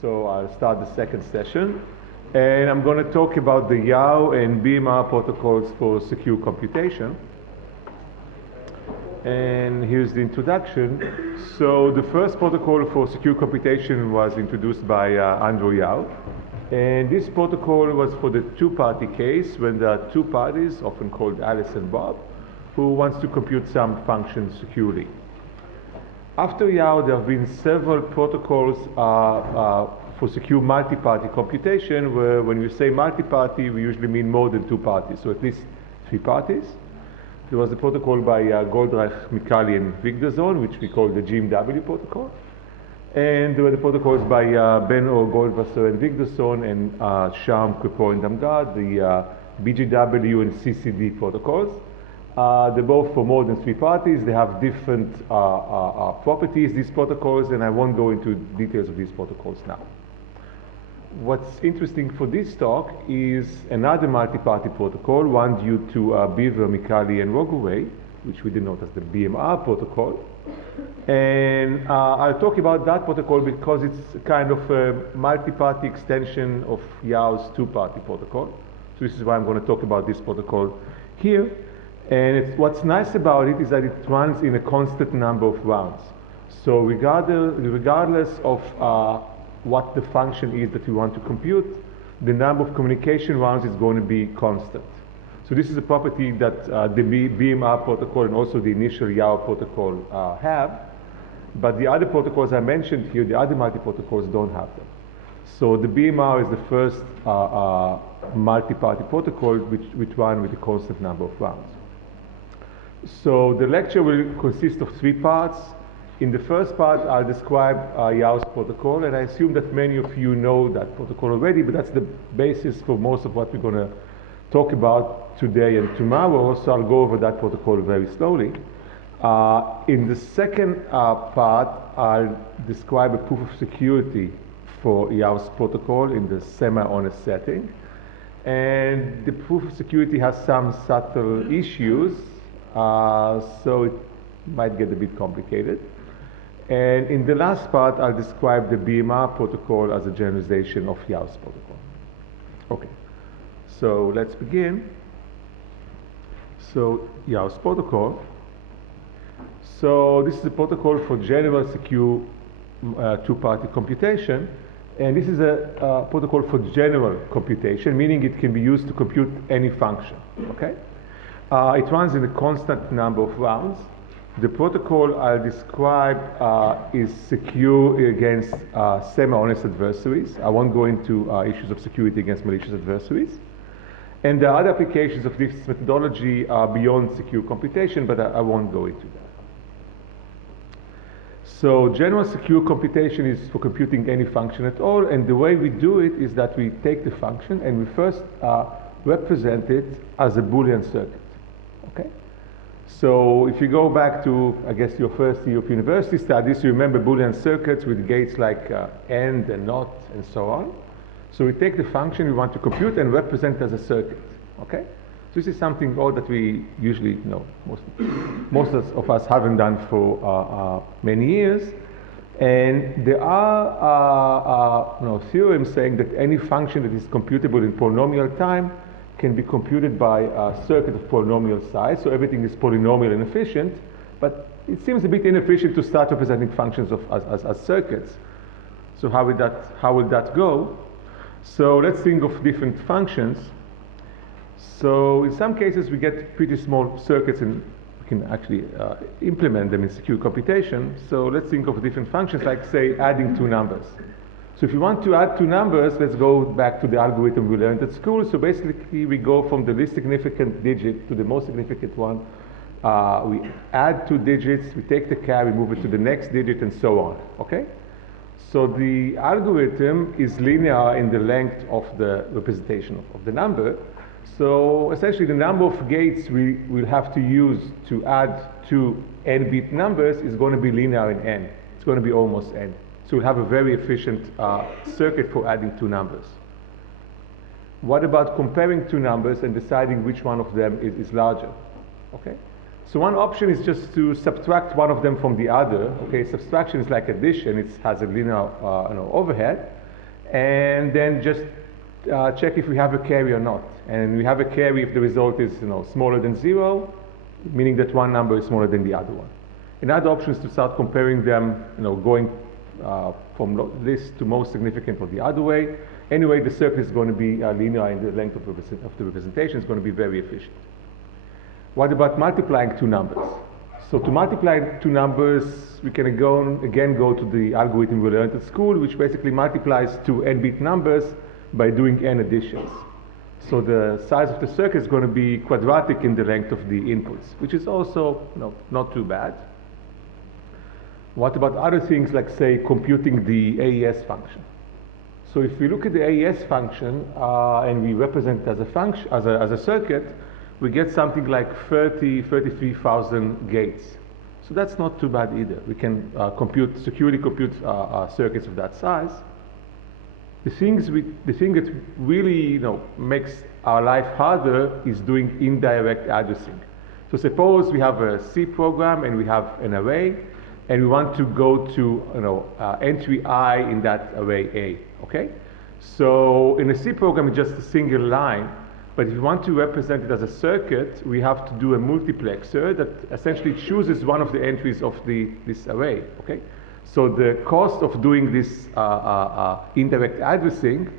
So I'll start the second session. And I'm going to talk about the Yaos and BMR protocols for secure computation. And here's the introduction. So the first protocol for secure computation was introduced by Andrew Yaos. And this protocol was for the two-party case when there are two parties, often called Alice and Bob, who wants to compute some function securely. After Yaos, there have been several protocols for secure multi-party computation, where when you say multi-party, we usually mean more than two parties, so at least three parties. There was a protocol by Goldreich, Micali, and Vigdorson, which we call the GMW protocol. And there were the protocols by Ben-Or, Goldwasser, and Vigdorson, and Sharm, Crepeau, and Damgard, the BGW and CCD protocols. They're both for more than three parties. They have different properties, these protocols, and I won't go into details of these protocols now. What's interesting for this talk is another multi-party protocol, one due to Beaver, Micali, and Rogoway, which we denote as the BMR protocol. And I'll talk about that protocol because it's kind of a multi-party extension of Yaos' two-party protocol. So this is why I'm going to talk about this protocol here. And what's nice about it is that it runs in a constant number of rounds. So regardless of what the function is that we want to compute, the number of communication rounds is going to be constant. So this is a property that the BMR protocol and also the initial Yaos protocol have. But the other protocols I mentioned here, the other multi-protocols don't have them. So the BMR is the first multi-party protocol which run with a constant number of rounds. So the lecture will consist of three parts. In the first part, I'll describe Yaos protocol, and I assume that many of you know that protocol already, but that's the basis for most of what we're going to talk about today and tomorrow, so I'll go over that protocol very slowly. In the second part, I'll describe a proof of security for Yaos protocol in the semi-honest setting. And the proof of security has some subtle issues, so it might get a bit complicated. And in the last part, I'll describe the BMR protocol as a generalization of Yaos protocol. Okay, so let's begin. So Yaos protocol. So this is a protocol for general secure two-party computation. And this is a protocol for general computation, meaning it can be used to compute any function, okay? It runs in a constant number of rounds. The protocol I'll describe is secure against semi-honest adversaries. I won't go into issues of security against malicious adversaries. And there are other applications of this methodology beyond secure computation, but I won't go into that. So general secure computation is for computing any function at all, and the way we do it is that we take the function and we first represent it as a Boolean circuit, okay? So if you go back to, I guess, your first year of university studies, you remember Boolean circuits with gates like AND and NOT and so on. So we take the function we want to compute and represent it as a circuit, okay? So this is something that we usually, most of us haven't done for many years. And there are theorems saying that any function that is computable in polynomial time can be computed by a circuit of polynomial size, so everything is polynomial and efficient, but it seems a bit inefficient to start representing functions as circuits. So how will that go? So let's think of different functions. So in some cases we get pretty small circuits and we can actually implement them in secure computation. So let's think of different functions like, say, adding two numbers. So if you want to add two numbers, let's go back to the algorithm we learned at school. So basically we go from the least significant digit to the most significant one. We add two digits, we take the carry, move it to the next digit, and so on, okay? So the algorithm is linear in the length of the representation of the number. So essentially the number of gates we will have to use to add two n-bit numbers is going to be linear in n. It's going to be almost n. So we'll have a very efficient circuit for adding two numbers. What about comparing two numbers and deciding which one of them is larger? Okay. So one option is just to subtract one of them from the other. Okay, subtraction is like addition; it has a linear overhead. and then just check if we have a carry or not. And we have a carry if the result is smaller than 0, meaning that one number is smaller than the other one. Another option is to start comparing them, going from least to most significant or the other way. Anyway, the circuit is going to be linear, and the length of the representation is going to be very efficient. What about multiplying two numbers? So to multiply two numbers, we can again go to the algorithm we learned at school, which basically multiplies two n-bit numbers by doing n additions. So the size of the circuit is going to be quadratic in the length of the inputs, which is also not too bad. What about other things like, say, computing the AES function? So if we look at the AES function and we represent it as a function, as a circuit, we get something like 33,000 gates. So that's not too bad either. We can securely compute circuits of that size. The thing that really makes our life harder is doing indirect addressing. So suppose we have a C program and we have an array, and we want to go to entry I in that array A. Okay? So in a C program, it's just a single line. But if you want to represent it as a circuit, we have to do a multiplexer that essentially chooses one of the entries of this array. Okay? So the cost of doing this indirect addressing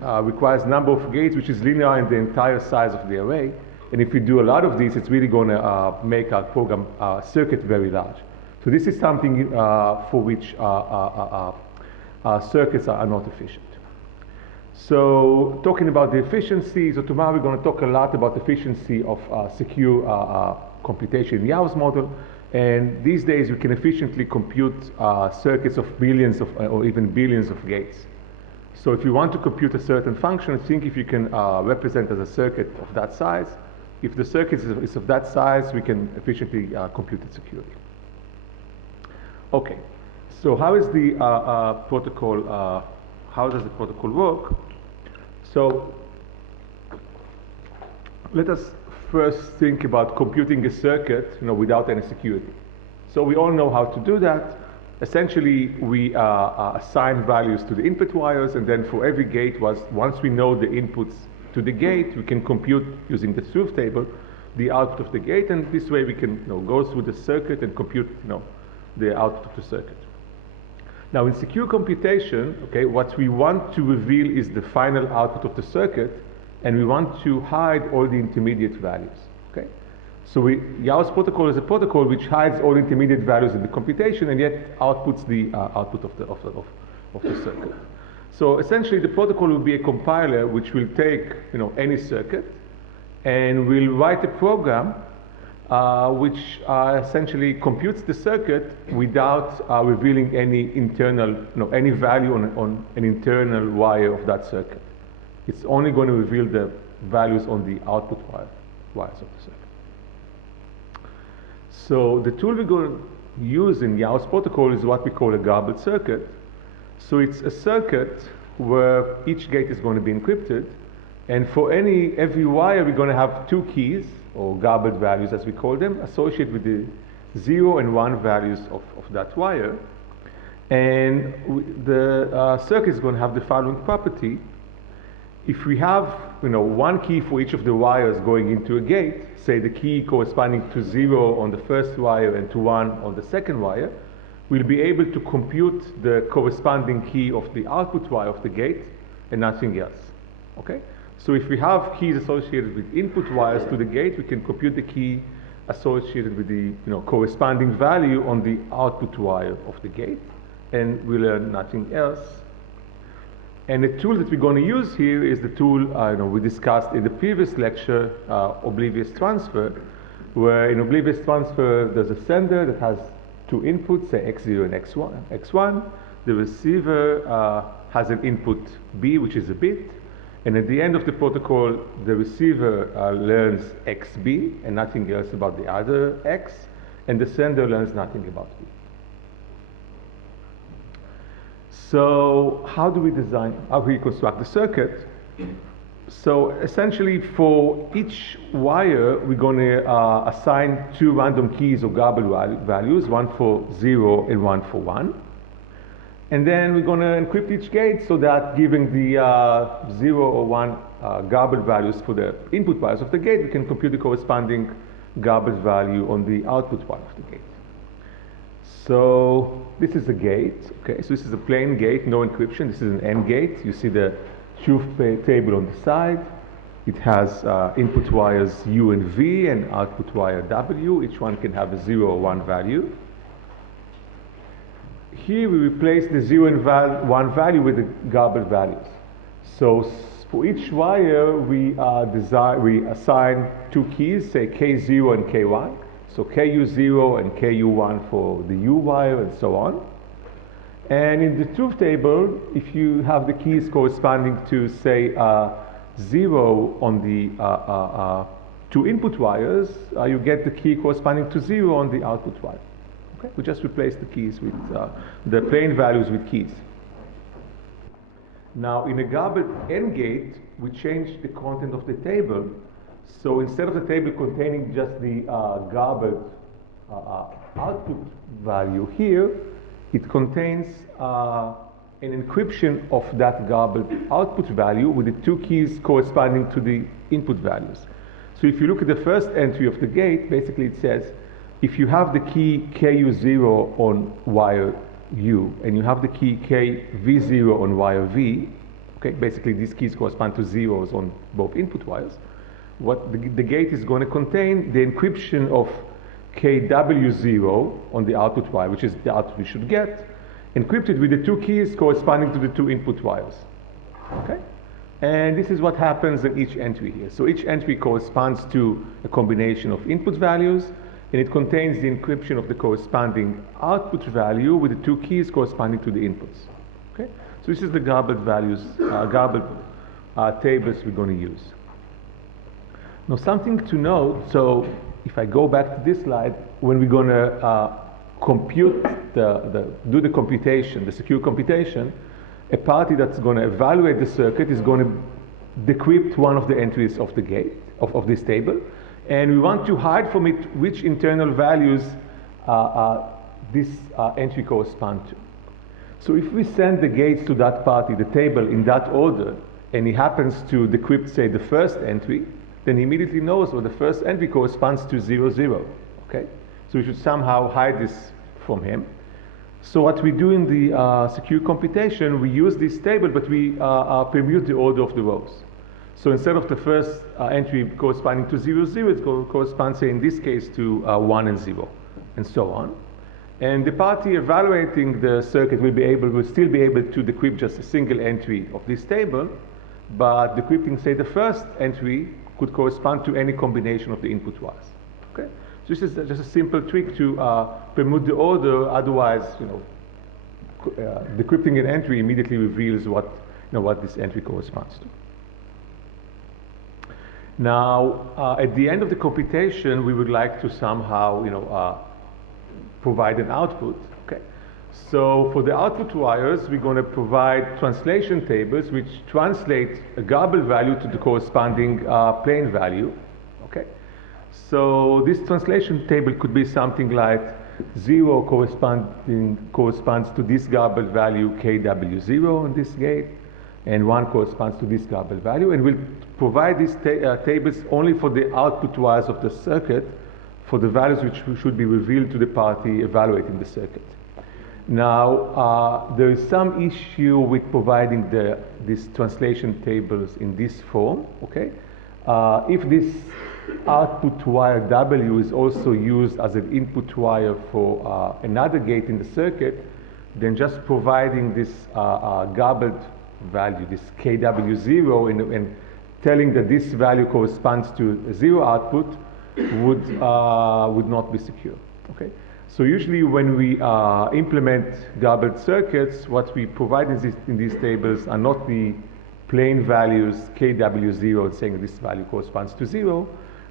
requires number of gates, which is linear in the entire size of the array. And if we do a lot of these, it's really going to make our program circuit very large. So this is something for which circuits are not efficient. So talking about the efficiency, so tomorrow we're going to talk a lot about the efficiency of secure computation in Yaos model. And these days we can efficiently compute circuits of millions or even billions of gates. So if you want to compute a certain function, think if you can represent as a circuit of that size. If the circuit is of that size, we can efficiently compute it securely. Okay, so how is the protocol, how does the protocol work? So let us first think about computing a circuit without any security. So we all know how to do that. Essentially, we assign values to the input wires, and then for every gate, once we know the inputs to the gate, we can compute using the truth table the output of the gate, and this way we can go through the circuit and compute the output of the circuit. Now in secure computation, okay, what we want to reveal is the final output of the circuit, and we want to hide all the intermediate values. Okay, so Yaos protocol is a protocol which hides all intermediate values in the computation and yet outputs the output of the circuit. So essentially, the protocol will be a compiler which will take any circuit and will write a program which essentially computes the circuit without revealing any internal, any value on an internal wire of that circuit. It's only going to reveal the values on the output wires of the circuit. So the tool we're going to use in Yaos protocol is what we call a goblet circuit. So it's a circuit where each gate is going to be encrypted, and for every wire we're going to have two keys, or goblet values as we call them, associated with the 0 and 1 values of that wire. And the circuit is going to have the following property. If we have one key for each of the wires going into a gate, say the key corresponding to 0 on the first wire and to 1 on the second wire, we'll be able to compute the corresponding key of the output wire of the gate and nothing else. Okay? So if we have keys associated with input wires to the gate, we can compute the key associated with the corresponding value on the output wire of the gate, and we learn nothing else. And the tool that we're going to use here is the tool we discussed in the previous lecture, oblivious transfer, where in oblivious transfer there's a sender that has two inputs, say x0 and x1. The receiver has an input b, which is a bit. And at the end of the protocol, the receiver learns xb and nothing else about the other x, and the sender learns nothing about b. So how do we construct the circuit? So essentially, for each wire, we're going to assign two random keys or goblet values, one for 0 and one for 1. And then we're going to encrypt each gate so that giving the 0 or 1 garbled values for the input wires of the gate, we can compute the corresponding garbled value on the output wire of the gate. So this is a gate, okay? So this is a plain gate, no encryption. This is an AND gate. You see the truth table on the side. It has input wires U and V and output wire W. Each one can have a 0 or 1 value. Here we replace the 0 and 1 value with the garbled values. So for each wire, we assign 2 keys, say K0 and K1. So KU0 and KU1 for the U wire and so on. And in the truth table, if you have the keys corresponding to, say, 0 on the 2 input wires, you get the key corresponding to 0 on the output wire. Okay? We just replace the keys with the plain values with keys. Now, in a garbled AND gate, we change the content of the table. So instead of the table containing just the garbled output value here, it contains an encryption of that garbled output value with the 2 keys corresponding to the input values. So if you look at the first entry of the gate, basically it says, if you have the key KU0 on wire U, and you have the key KV0 on wire V, okay, basically these keys correspond to zeros on both input wires, what the gate is going to contain the encryption of KW0 on the output wire, which is the output we should get, encrypted with the 2 keys corresponding to the 2 input wires. Okay? And this is what happens in each entry here. So each entry corresponds to a combination of input values, and it contains the encryption of the corresponding output value with the 2 keys corresponding to the inputs. Okay? So this is the garbled values, garbled tables we're going to use. Now something to note, so if I go back to this slide, when we're going to compute do the computation, the secure computation, a party that's going to evaluate the circuit is going to decrypt one of the entries of the gate, of this table, and we want to hide from it which internal values this entry corresponds to. So if we send the gates to that party, the table, in that order, and he happens to decrypt, say, the first entry, then he immediately knows what the first entry corresponds to 0, 0. Okay? So we should somehow hide this from him. So what we do in the secure computation, we use this table, but we permute the order of the rows. So instead of the first entry corresponding to 0, 0, it corresponds, say, in this case, to 1 and 0, and so on. And the party evaluating the circuit will still be able to decrypt just a single entry of this table, but decrypting, say, the first entry could correspond to any combination of the input wires. Okay? So this is just a simple trick to permute the order. Otherwise, decrypting an entry immediately reveals what this entry corresponds to. Now, at the end of the computation, we would like to somehow, provide an output. Okay. So for the output wires, we're going to provide translation tables which translate a garbled value to the corresponding plain value. Okay. So this translation table could be something like 0 corresponds to this garbled value KW0 on this gate, and 1 corresponds to this garbled value, and we'll provide these tables only for the output wires of the circuit for the values which should be revealed to the party evaluating the circuit. Now, there is some issue with providing these translation tables in this form. Okay, if this output wire W is also used as an input wire for another gate in the circuit, then just providing this garbled value, this KW0, and telling that this value corresponds to a 0 output would not be secure. Okay. So usually when we implement garbled circuits, what we provide in these tables are not the plain values KW0 saying that this value corresponds to 0,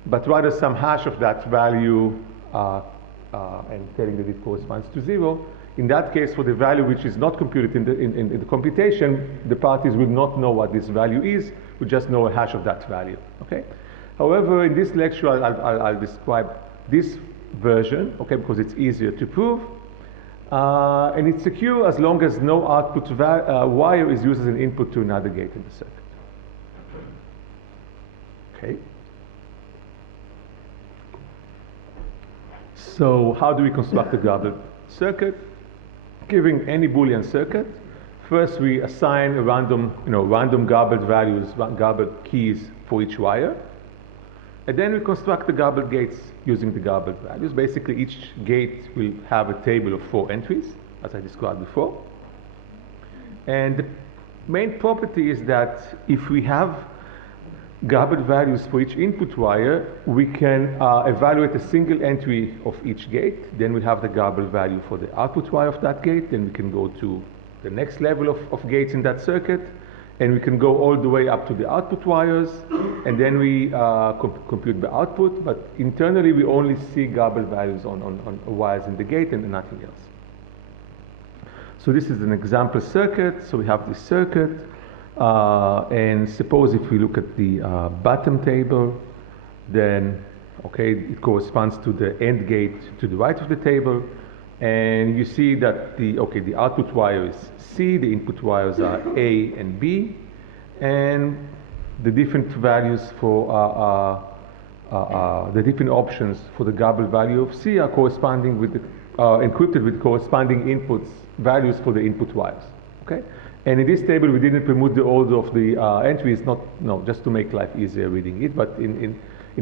but rather some hash of that value and telling that it corresponds to 0. In that case, for the value which is not computed in the computation, the parties will not know what this value is, we just know a hash of that value. Okay? However, in this lecture, I'll describe this version, okay, because it's easier to prove. And it's secure as long as no output wire is used as an input to another gate in the circuit. Okay. So how do we construct a goblet circuit? Given any Boolean circuit, first we assign a random goblet values, goblet keys for each wire. And then we construct the goblet gates using the goblet values. Basically, each gate will have a table of 4 entries, as I described before. And the main property is that if we have goblet values for each input wire, we can evaluate a single entry of each gate. Then we have the goblet value for the output wire of that gate. Then we can go to the next level of gates in that circuit. And we can go all the way up to the output wires, and then we compute the output, but internally we only see goblet values on wires in the gate and nothing else. So this is an example circuit. So we have this circuit, and suppose if we look at the bottom table, then okay, it corresponds to the AND gate to the right of the table. And you see that the output wire is C, the input wires are A and B, and the different values for the different options for the goblet value of C are corresponding with the encrypted with corresponding inputs values for the input wires. Okay, and in this table we didn't permute the order of the entries, just to make life easier reading it, but in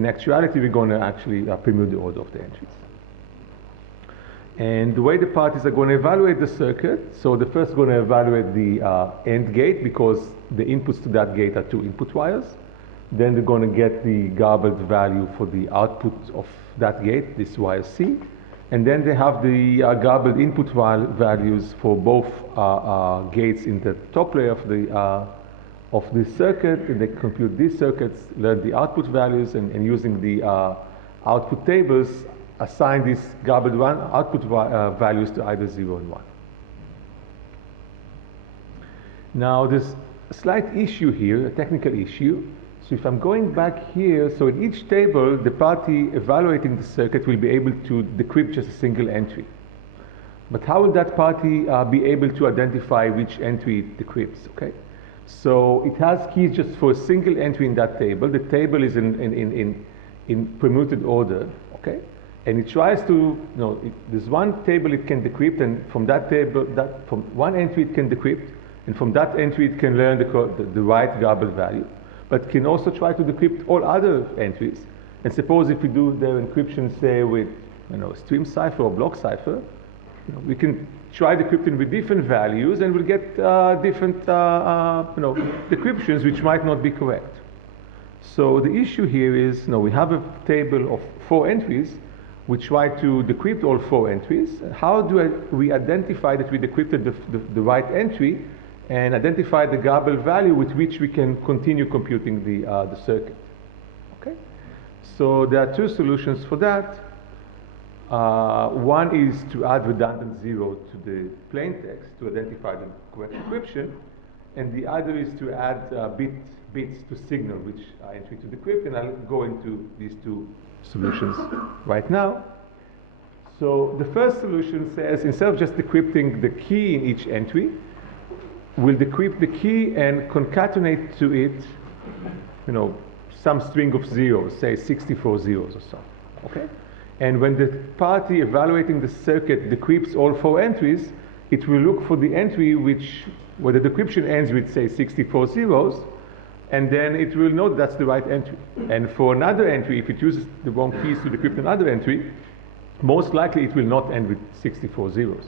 actuality we're going to actually permute the order of the entries. And the way the parties are going to evaluate the circuit, so the first going to evaluate the AND gate because the inputs to that gate are 2 input wires. Then they're going to get the goblet value for the output of that gate, this wire C. And then they have the goblet input values for both gates in the top layer of the circuit. And they compute these circuits, learn the output values, and using the output tables, assign these goblet output values to either 0 and 1. Now there's a slight issue here, a technical issue. So if I'm going back here, so in each table, the party evaluating the circuit will be able to decrypt just a single entry. But how will that party be able to identify which entry it decrypts, okay? So it has keys just for a single entry in that table. The table is in permuted order, okay? And it tries to, there's one table it can decrypt, and from that table, from one entry it can decrypt, and from that entry it can learn the right goblet value, but can also try to decrypt all other entries. And suppose if we do the encryption, say with, stream cipher or block cipher, we can try decrypting with different values, and we'll get different, decryptions which might not be correct. So the issue here is, we have a table of 4 entries. We try to decrypt all 4 entries. How do we identify that we decrypted the right entry and identify the goblet value with which we can continue computing the circuit? Okay. So there are 2 solutions for that. One is to add redundant 0 to the plain text to identify the correct encryption, and the other is to add bits to signal which entry to decrypt, and I'll go into these 2 solutions right now. So the first solution says, instead of just decrypting the key in each entry, we'll decrypt the key and concatenate to it, some string of zeros, say 64 zeros or so, okay? And when the party evaluating the circuit decrypts all 4 entries, it will look for the entry where the decryption ends with, say, 64 zeros, and then it will know that's the right entry. And for another entry, if it uses the wrong keys to decrypt another entry, most likely it will not end with 64 zeros,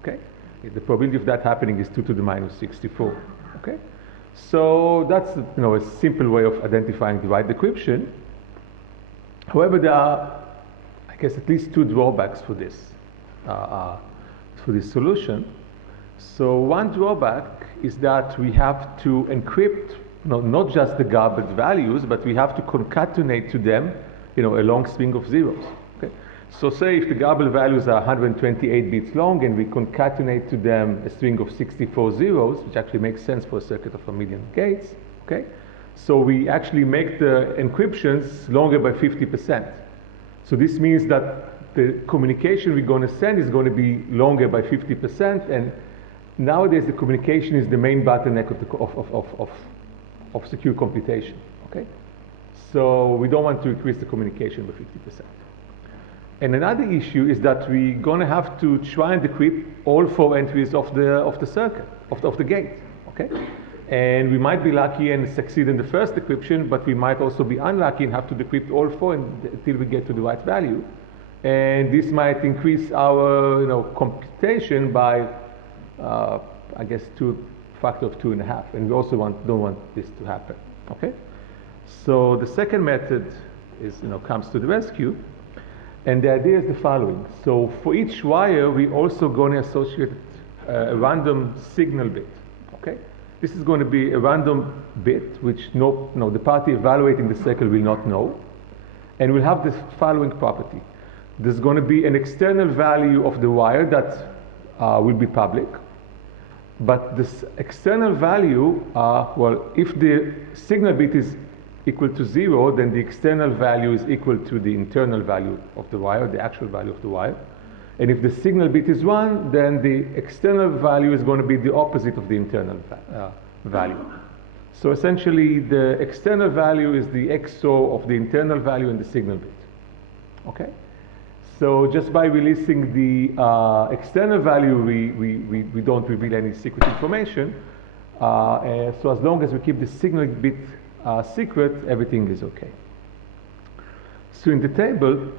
okay? The probability of that happening is 2 to the minus 64, okay? So that's, a simple way of identifying the right decryption. However, there are, I guess, at least 2 drawbacks for this solution. So one drawback is that we have to encrypt not just the goblet values, but we have to concatenate to them, a long string of zeros. Okay? So say if the goblet values are 128 bits long and we concatenate to them a string of 64 zeros, which actually makes sense for a circuit of 1,000,000 gates, okay? So we actually make the encryptions longer by 50%. So this means that the communication we're going to send is going to be longer by 50%, and nowadays the communication is the main bottleneck of secure computation, okay? So we don't want to increase the communication by 50%. And another issue is that we're going to have to try and decrypt all 4 entries of the circuit, of the gate, okay? And we might be lucky and succeed in the first decryption, but we might also be unlucky and have to decrypt all 4 until we get to the right value. And this might increase our computation by, I guess, factor of 2.5. And we also don't want this to happen, okay? So the second method is, comes to the rescue. And the idea is the following. So for each wire, we're also going to associate a random signal bit, okay? This is going to be a random bit, which the party evaluating the circle will not know. And we'll have this following property. There's going to be an external value of the wire that will be public. But this external value, well, if the signal bit is equal to 0, then the external value is equal to the internal value of the wire, the actual value of the wire. And if the signal bit is 1, then the external value is going to be the opposite of the internal value. So essentially, the external value is the XOR of the internal value and the signal bit. Okay? So just by releasing the external value, we don't reveal any secret information. So as long as we keep the signal bit secret, everything is okay. So in the table,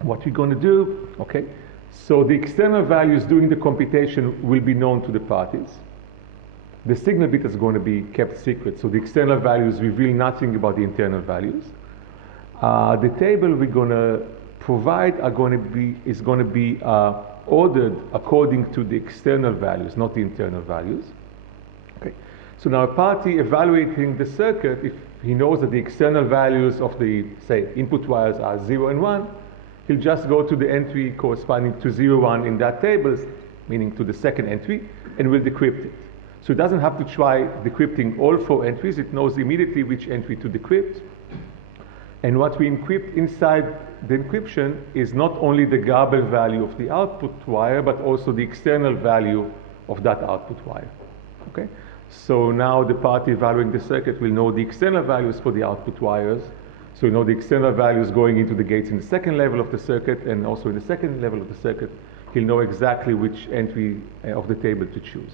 what we're going to do, okay, so the external values during the computation will be known to the parties. The signal bit is going to be kept secret, so the external values reveal nothing about the internal values. The table we're going to provide is going to be ordered according to the external values, not the internal values. Okay. So now a party evaluating the circuit, if he knows that the external values of the, say, input wires are 0 and 1, he'll just go to the entry corresponding to 0, 1 in that table, meaning to the second entry, and will decrypt it. So it doesn't have to try decrypting all 4 entries. It knows immediately which entry to decrypt. And what we encrypt inside the encryption is not only the garble value of the output wire, but also the external value of that output wire. Okay? So now the party evaluating the circuit will know the external values for the output wires. So you know the external values going into the gates in the second level of the circuit, and also in the second level of the circuit, he'll know exactly which entry of the table to choose.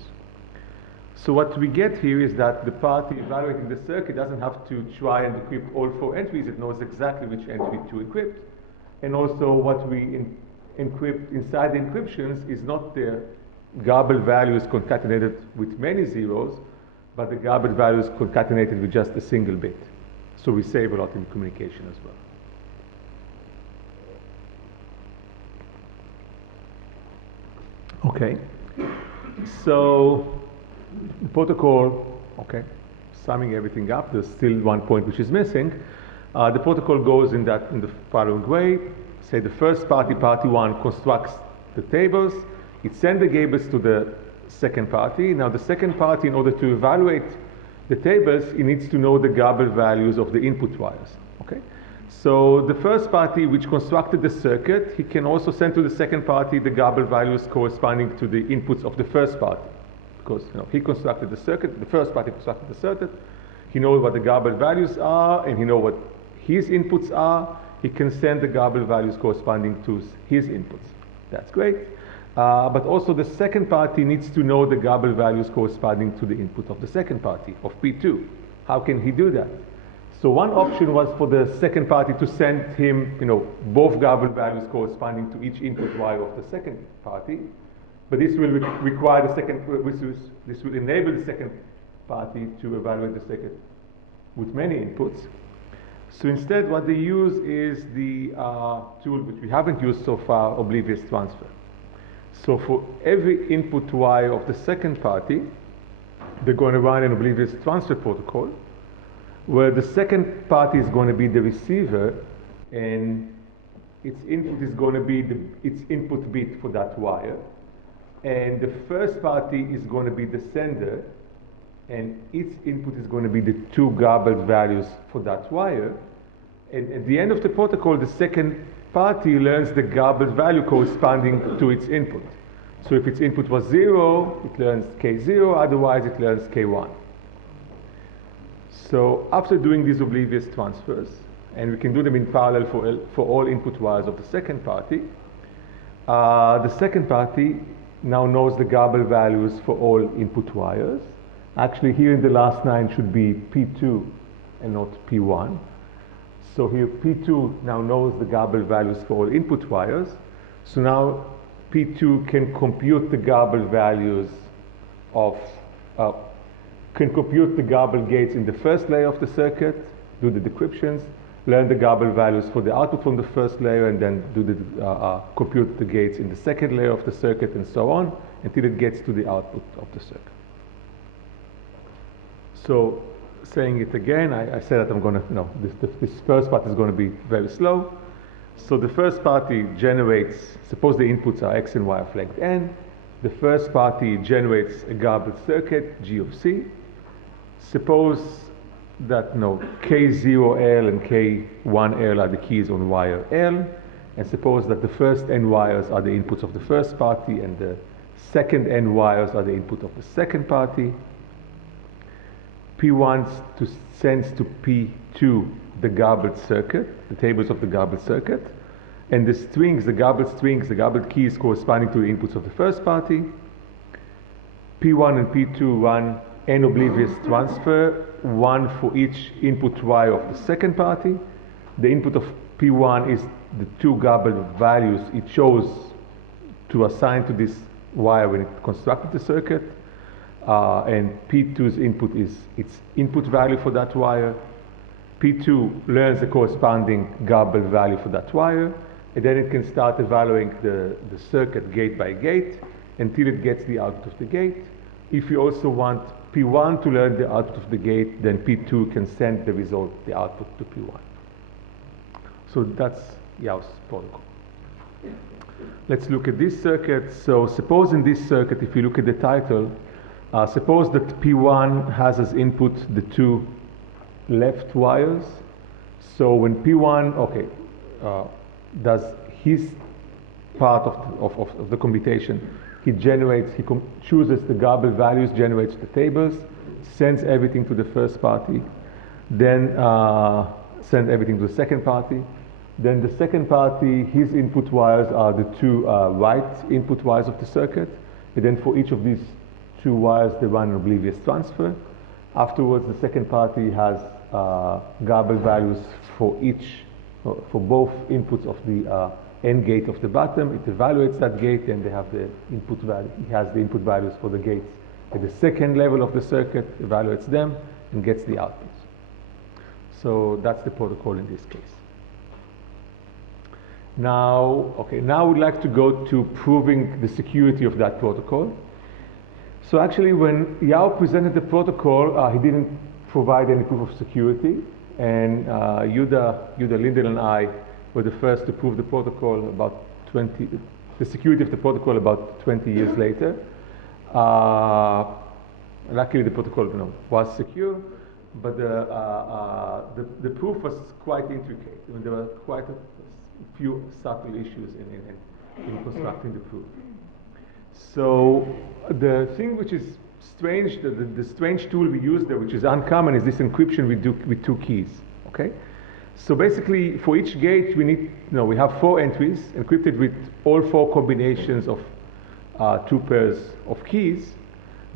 So what we get here is that the party evaluating the circuit doesn't have to try and decrypt all 4 entries. It knows exactly which entry to encrypt. And also what we encrypt inside the encryptions is not the garble values concatenated with many zeros, but the garble values concatenated with just a single bit. So we save a lot in communication as well. Okay. So the protocol, okay, summing everything up, there's still one point which is missing. The protocol goes in the following way. Say the first party, party 1, constructs the tables. It sends the gables to the second party. Now the second party, in order to evaluate the tables, it needs to know the garble values of the input wires. Okay? So the first party which constructed the circuit, he can also send to the second party the garble values corresponding to the inputs of the first party. Because he constructed the circuit, the first party constructed the circuit, he knows what the garble values are, and he knows what his inputs are. He can send the garble values corresponding to his inputs. That's great. But also the second party needs to know the garble values corresponding to the input of the second party, of P2. How can he do that? So one option was for the second party to send him, both garble values corresponding to each input wire of the second party. But this will require this will enable the second party to evaluate the circuit with many inputs. So instead, what they use is the tool which we haven't used so far, oblivious transfer. So for every input wire of the second party, they're going to run an oblivious transfer protocol, where the second party is going to be the receiver, and its input is going to be its input bit for that wire. And the first party is going to be the sender, and its input is going to be the 2 garbled values for that wire. And at the end of the protocol, the second party learns the garbled value corresponding to its input. So if its input was 0, it learns K0, otherwise it learns K1. So after doing these oblivious transfers, and we can do them in parallel for all input wires of the second party now knows the garbled values for all input wires. Actually, here in the last line should be P2 and not P1. So here P2 now knows the garbled values for all input wires. So now P2 can compute the garbled values of, can compute the garbled gates in the first layer of the circuit, do the decryptions, learn the garbled values for the output from the first layer, and then do the, compute the gates in the second layer of the circuit, and so on, until it gets to the output of the circuit. So, saying it again, I said that I'm going to, no, this first part is going to be very slow. So the first party generates, suppose the inputs are X and Y of length N. The first party generates a garbled circuit, G of C. Suppose that K0L and K1L are the keys on wire L, and suppose that the first N wires are the inputs of the first party and the second N wires are the input of the second party. P1 sends to P2 the garbled circuit, the tables of the garbled circuit, and the strings, the garbled keys corresponding to the inputs of the first party. P1 and P2 run an oblivious transfer, one for each input wire of the second party. The input of P1 is the two garbled values it chose to assign to this wire when it constructed the circuit. And P2's input is its input value for that wire. P2 learns the corresponding garbled value for that wire, and then it can start evaluating the circuit gate by gate until it gets the output of the gate. If you also want P1 to learn the output of the gate, then P2 can send the result, the output, to P1. So that's Yaos protocol. Let's look at this circuit. So suppose in this circuit, if you look at the title, suppose that P1 has as input the two left wires. So when P1, does his part of the computation, he chooses the garbled values, generates the tables, sends everything to the first party, then sends everything to the second party. Then the second party, his input wires are the two right input wires of the circuit. And then for each of these two wires, they run an oblivious transfer. Afterwards, the second party has garbled values for both inputs of the N gate of the bottom. It evaluates that gate, and they have the input value. It has the input values for the gates at the second level of the circuit, evaluates them, and gets the outputs. So that's the protocol in this case. Now we'd like to go to proving the security of that protocol. So actually, when Yaos presented the protocol, he didn't provide any proof of security, and Yuda Lindell and I were the first to prove the protocol the security of the protocol about 20 years later. Luckily, the protocol was secure, but the proof was quite intricate. I mean, there were quite a few subtle issues in constructing the proof. So the thing which is strange, the strange tool we use there, which is uncommon, is this encryption we do with two keys. Okay. So basically, for each gate, we have 4 entries encrypted with all 4 combinations of 2 pairs of keys.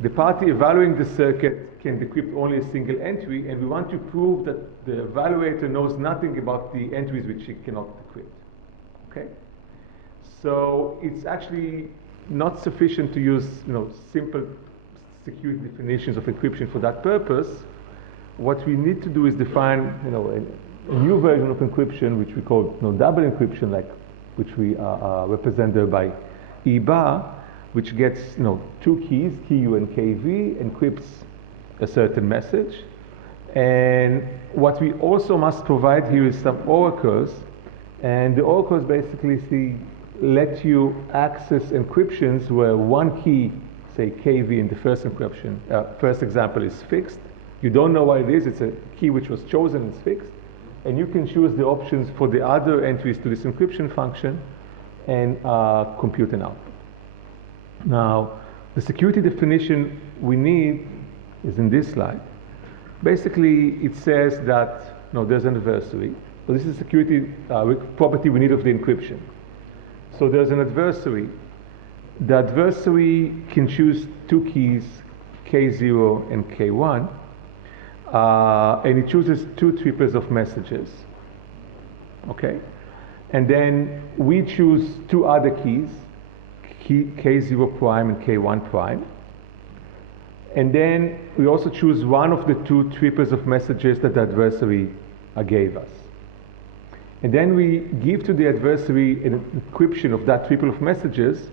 The party evaluating the circuit can decrypt only a single entry, and we want to prove that the evaluator knows nothing about the entries which it cannot decrypt. Okay? So it's actually not sufficient to use simple security definitions of encryption for that purpose. What we need to do is define a new version of encryption, which we call double encryption, which we represent there by E-bar, which gets 2 keys, KU and KV, encrypts a certain message. And what we also must provide here is some oracles, and the oracles basically let you access encryptions where one key, say KV in the first encryption, first example, is fixed. You don't know what it is. It's a key which was chosen, it's fixed. and you can choose the options for the other entries to this encryption function and compute an output. Now, the security definition we need is in this slide. Basically, it says that, no, there's an adversary. So this is security property we need of the encryption. So there's an adversary. The adversary can choose two keys, K0 and K1, and it chooses two triples of messages, okay? And then we choose two other keys, K0 prime and K1 prime. And then we also choose one of the two triples of messages that the adversary gave us. And then we give to the adversary an encryption of that triple of messages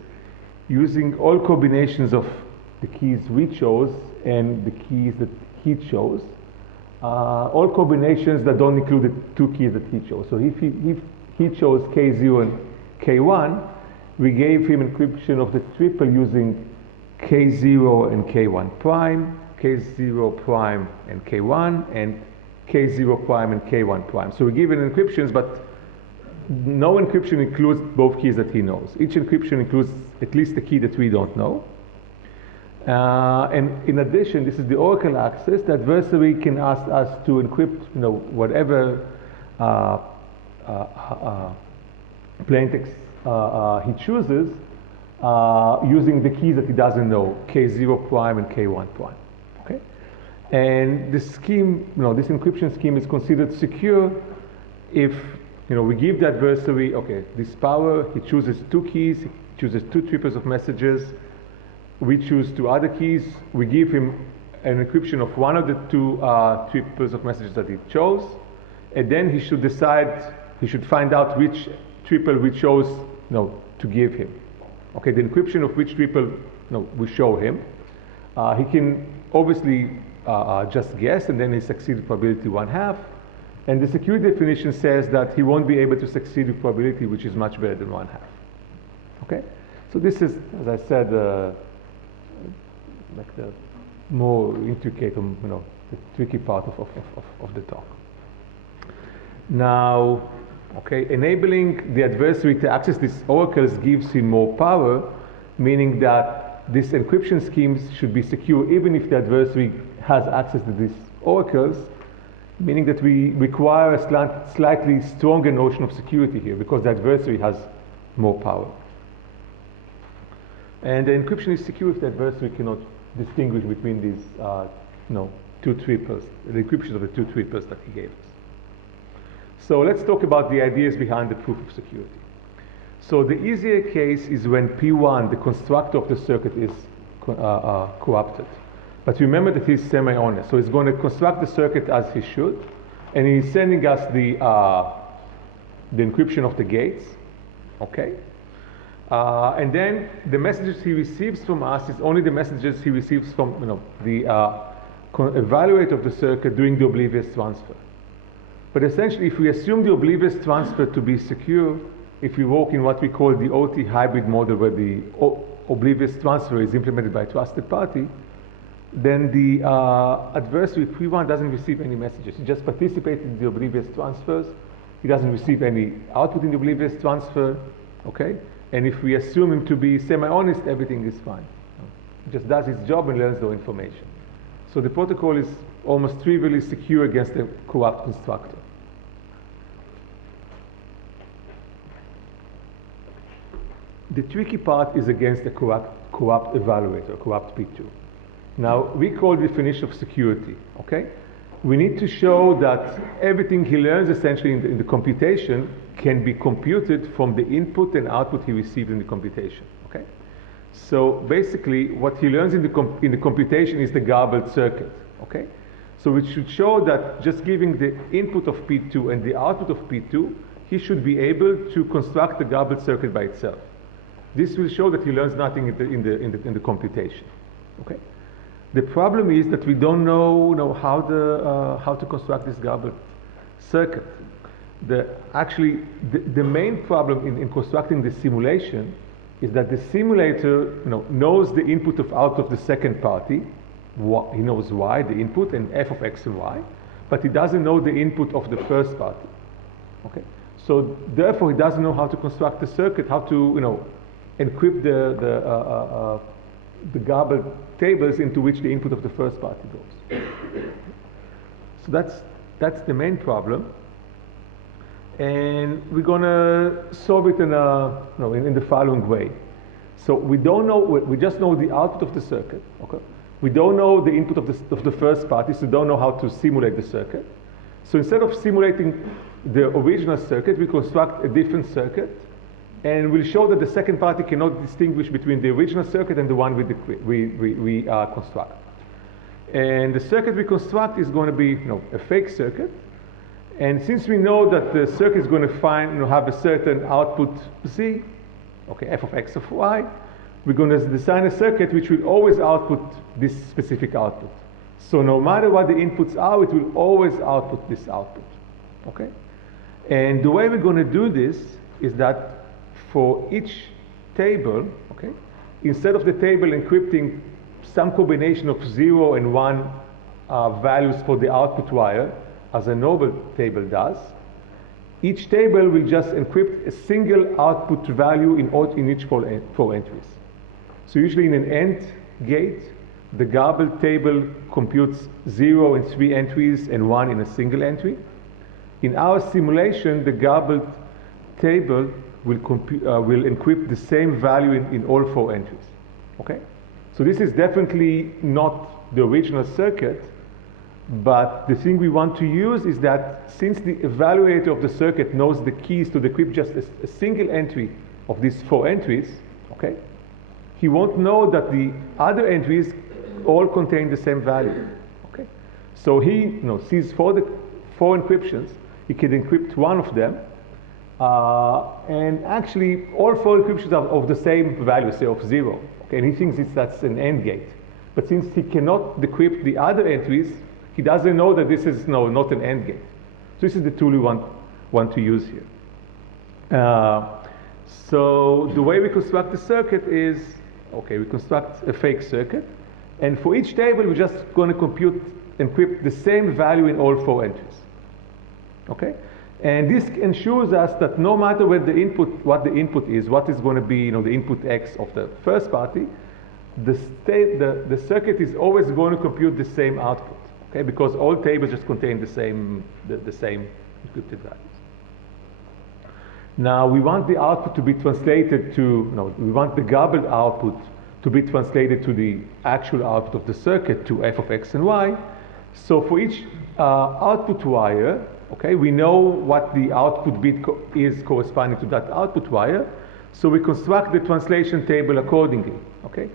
using all combinations of the keys we chose and the keys that he chose. All combinations that don't include the two keys that he chose. So if he chose K0 and K1, we gave him encryption of the triple using K0 and K1 prime, K0 prime and K1, and K0 prime and K1 prime. So we give an encryptions, but no encryption includes both keys that he knows. Each encryption includes at least the key that we don't know. And in addition, this is the Oracle access. The adversary can ask us to encrypt, whatever plaintext he chooses using the keys that he doesn't know, K0 prime and K1 prime. Okay, and this scheme, this encryption scheme is considered secure if we give the adversary, okay, this power. He chooses two keys. He chooses two triples of messages. We choose two other keys. We give him an encryption of one of the two triples of messages that he chose, and then he should decide. He should find out which triple we chose, to give him. Okay, the encryption of which triple, we show him. He can obviously just guess, and then he succeeds with probability 1/2. And the security definition says that he won't be able to succeed with probability which is much better than 1/2. Okay, so this is, as I said, like the more intricate, the tricky part of the talk. Now, okay, enabling the adversary to access these oracles gives him more power, meaning that these encryption schemes should be secure even if the adversary has access to these oracles, meaning that we require a slightly stronger notion of security here because the adversary has more power. And the encryption is secure if the adversary cannot distinguish between these two triples, the encryption of the two triples that he gave us. So let's talk about the ideas behind the proof of security. So the easier case is when P1, the constructor of the circuit, is corrupted. But remember that he's semi-honest, so he's going to construct the circuit as he should, and he's sending us the encryption of the gates, okay? And then the messages he receives from us is only the messages he receives from the evaluator of the circuit doing the oblivious transfer. But essentially, if we assume the oblivious transfer to be secure, if we work in what we call the OT hybrid model where the oblivious transfer is implemented by a trusted party, then the adversary P1 doesn't receive any messages. He just participates in the oblivious transfers. He doesn't receive any output in the oblivious transfer, okay? And if we assume him to be semi-honest, everything is fine. He just does his job and learns the information. So the protocol is almost trivially secure against a corrupt constructor. The tricky part is against a corrupt evaluator, corrupt P2. Now, we call the definition of security, okay? We need to show that everything he learns essentially in the computation can be computed from the input and output he received in the computation, okay? So basically, what he learns in the computation is the Goblet Circuit, okay? So we should show that just giving the input of P2 and the output of P2, he should be able to construct the Goblet Circuit by itself. This will show that he learns nothing in the computation, okay? The problem is that we don't know how to construct this Goblet Circuit. The main problem in constructing the simulation is that the simulator knows the input of out of the second party. He knows y, the input, and f of x and y, but he doesn't know the input of the first party. Okay? So therefore, he doesn't know how to construct the circuit, how to encrypt the garbled tables into which the input of the first party goes. So that's the main problem, and we're gonna solve it in the following way. So we don't know, we just know the output of the circuit. Okay, we don't know the input of the first party, so we don't know how to simulate the circuit. So instead of simulating the original circuit, we construct a different circuit, and we'll show that the second party cannot distinguish between the original circuit and the one we construct. And the circuit we construct is going to be a fake circuit. And since we know that the circuit is going to have a certain output Z, okay, f of x of y, we're going to design a circuit which will always output this specific output. So no matter what the inputs are, it will always output this output. Okay? And the way we're going to do this is that for each table, okay, instead of the table encrypting some combination of 0 and 1 values for the output wire, as a normal table does, each table will just encrypt a single output value in each four entries. So usually in an AND gate, the garbled table computes 0 in 3 entries and 1 in a single entry. In our simulation, the garbled table will encrypt the same value in all 4 entries. Okay? So this is definitely not the original circuit, but the thing we want to use is that since the evaluator of the circuit knows the keys to decrypt just a single entry of these 4 entries, okay, he won't know that the other entries all contain the same value. Okay? So he sees four encryptions, he can encrypt one of them, and actually all 4 encryptions are of the same value, say of 0. Okay? And he thinks that's an AND gate. But since he cannot decrypt the other entries, he doesn't know that this is not an AND gate. So this is the tool we want to use here. So the way we construct the circuit is, okay, we construct a fake circuit, and for each table we're just going to encrypt the same value in all 4 entries. Okay? And this ensures us that no matter what the input is, what is going to be the input X of the first party, the circuit is always going to compute the same output. Okay? Because all tables just contain the same encrypted values. Now we want the output to be translated we want the garbled output to be translated to the actual output of the circuit, to f of x and y. So for each output wire, okay, we know what the output bit is corresponding to that output wire, so we construct the translation table accordingly. Okay?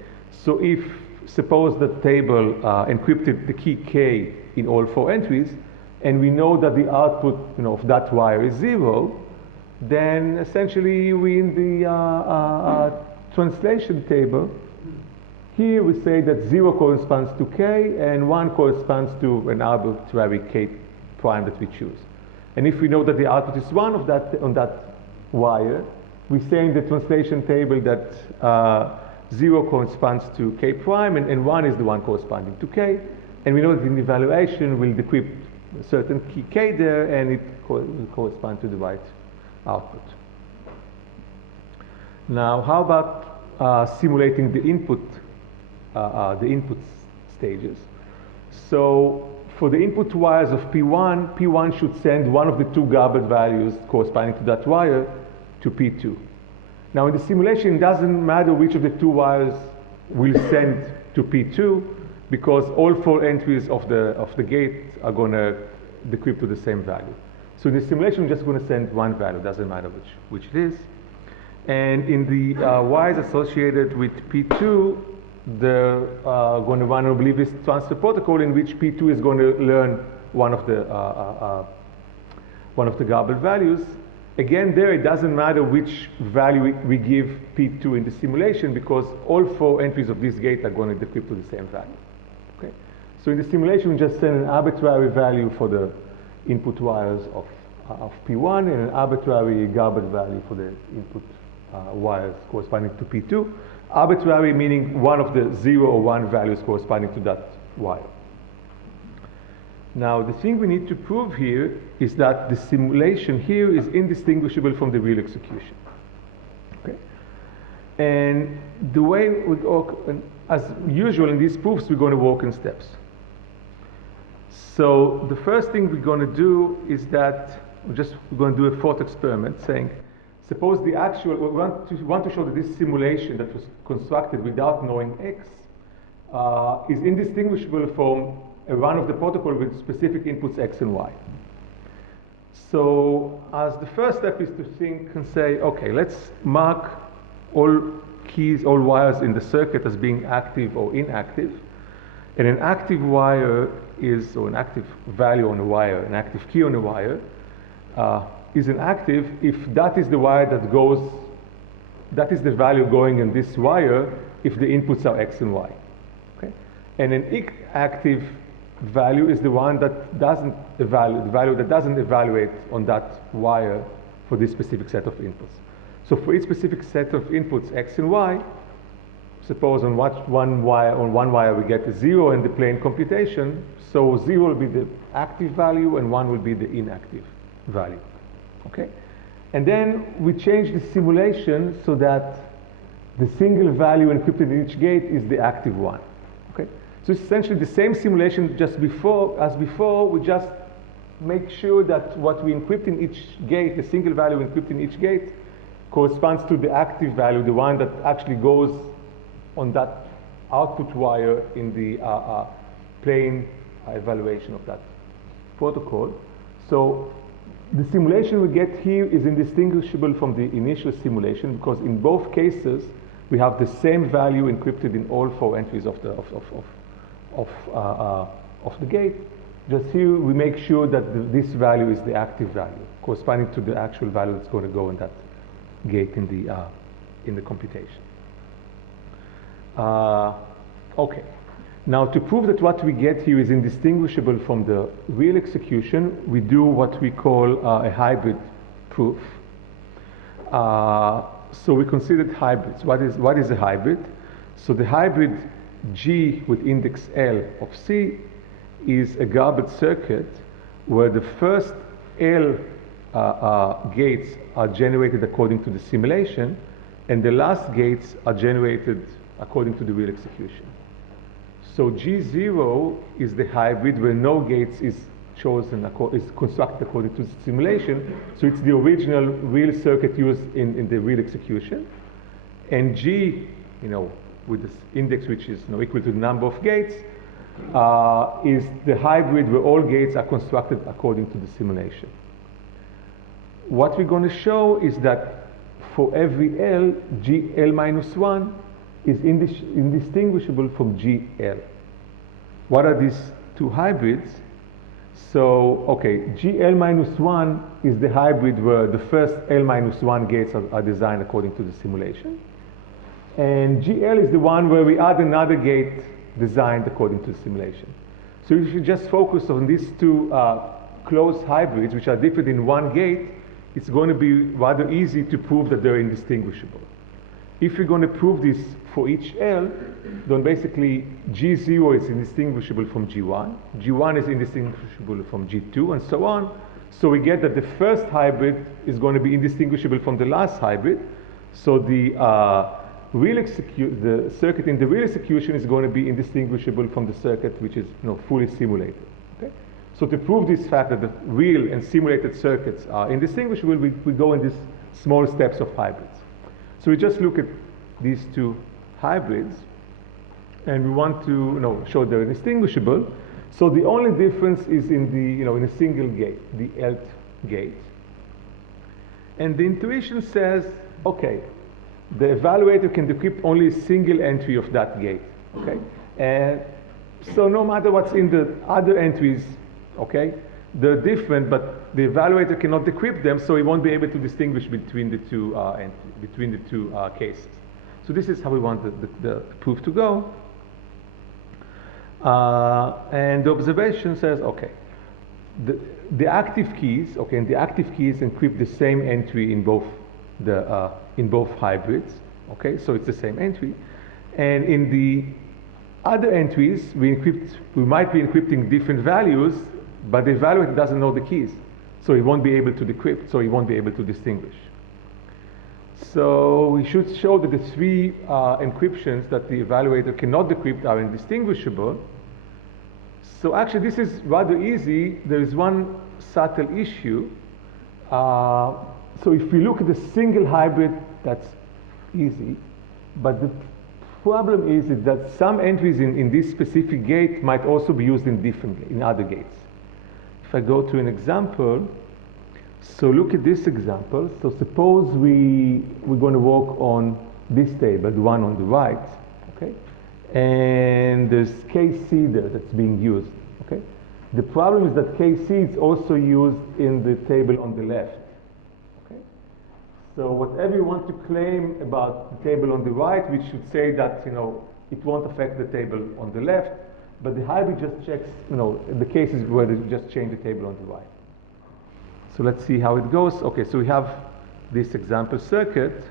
So if suppose the table encrypted the key k in all 4 entries, and we know that the output of that wire is 0, then essentially we in the translation table, here we say that 0 corresponds to k and 1 corresponds to an arbitrary k prime that we choose. And if we know that the output is 1 on that wire, we say in the translation table that 0 corresponds to k prime and 1 is the one corresponding to k. And we know that in the evaluation we'll decrypt a certain key k there, and it will correspond to the right output. Now, how about simulating the input stages? So for the input wires of P1, P1 should send one of the 2 garbled values corresponding to that wire to P2. Now in the simulation, it doesn't matter which of the 2 wires will send to P2, because all 4 entries of the gate are going to decrypt to the same value. So in the simulation, we're just going to send one value, doesn't matter which it is. And in the wires associated with P2, they're going to run an oblivious transfer protocol in which P2 is going to learn one of the garbled values. Again, there it doesn't matter which value we give P2 in the simulation, because all 4 entries of this gate are going to decrypt to the same value. Okay? So in the simulation, we just send an arbitrary value for the input wires of P1 and an arbitrary garbled value for the input wires corresponding to P2. Arbitrary meaning one of the 0 or 1 values corresponding to that wire. Now, the thing we need to prove here is that the simulation here is indistinguishable from the real execution. Okay? And the way we work, as usual in these proofs, we're going to work in steps. So the first thing we're going to do is that we're going to do a thought experiment saying, suppose the actual, we want to show that this simulation that was constructed without knowing X is indistinguishable from a run of the protocol with specific inputs X and Y. So as the first step is to think and say, okay, let's mark all keys, all wires in the circuit as being active or inactive. And an active wire is, or an active value on a wire, an active key on a wire, is an active if that is the wire that goes, that is the value going in this wire if the inputs are X and Y. Okay? And an inactive value is the one that doesn't evaluate, the value that doesn't evaluate on that wire for this specific set of inputs. So for each specific set of inputs X and Y, suppose on one wire we get a 0 in the plane computation, so 0 will be the active value and 1 will be the inactive value. Okay? And then we change the simulation so that the single value encrypted in each gate is the active one. Okay? So it's essentially the same simulation as before, we just make sure that what we encrypt in each gate, the single value encrypted in each gate, corresponds to the active value, the one that actually goes on that output wire in the plane evaluation of that protocol. So the simulation we get here is indistinguishable from the initial simulation because in both cases we have the same value encrypted in all 4 entries of the gate. Just here we make sure that this value is the active value corresponding to the actual value that's going to go in that gate in the computation. Okay. Now, to prove that what we get here is indistinguishable from the real execution, we do what we call a hybrid proof. So we considered hybrids. What is a hybrid? So the hybrid G with index L of C is a goblet circuit where the first L gates are generated according to the simulation, and the last gates are generated according to the real execution. So G0 is the hybrid where no gates is chosen, is constructed according to the simulation. So it's the original real circuit used in the real execution. And G, with this index which is equal to the number of gates, is the hybrid where all gates are constructed according to the simulation. What we're going to show is that for every L, GL minus 1 is indistinguishable from GL. What are these two hybrids? So, okay, GL minus 1 is the hybrid where the first L minus 1 gates are designed according to the simulation. And GL is the one where we add another gate designed according to the simulation. So if you just focus on these two closed hybrids, which are different in one gate, it's going to be rather easy to prove that they're indistinguishable. If you're going to prove this for each L, then basically G0 is indistinguishable from G1, G1 is indistinguishable from G2, and so on. So we get that the first hybrid is going to be indistinguishable from the last hybrid. So the circuit in the real execution is going to be indistinguishable from the circuit which is fully simulated. Okay? So to prove this fact that the real and simulated circuits are indistinguishable, we go in these small steps of hybrids. So we just look at these two hybrids, and we want to show they're indistinguishable. So the only difference is in the in a single gate, the Lth gate. And the intuition says, okay, the evaluator can decrypt only a single entry of that gate. Okay, and so no matter what's in the other entries, okay, they're different, but the evaluator cannot decrypt them, so he won't be able to distinguish between the two cases. So this is how we want the proof to go. And the observation says, okay, the active keys, okay, and the active keys encrypt the same entry in both hybrids. Okay, so it's the same entry, and in the other entries we might be encrypting different values, but the evaluator doesn't know the keys. So he won't be able to decrypt, so he won't be able to distinguish. So we should show that the three encryptions that the evaluator cannot decrypt are indistinguishable. So actually this is rather easy. There is one subtle issue. So if we look at the single hybrid, that's easy. But the problem is that some entries in this specific gate might also be used in other gates. If I go to an example, so look at this example. So suppose we're going to work on this table, the one on the right, okay? And there's KC there that's being used, okay? The problem is that KC is also used in the table on the left, okay? So whatever you want to claim about the table on the right, we should say that, you know, it won't affect the table on the left, but the hybrid just checks, you know, the cases where they just change the table on the right. So let's see how it goes. Okay, so we have this example circuit,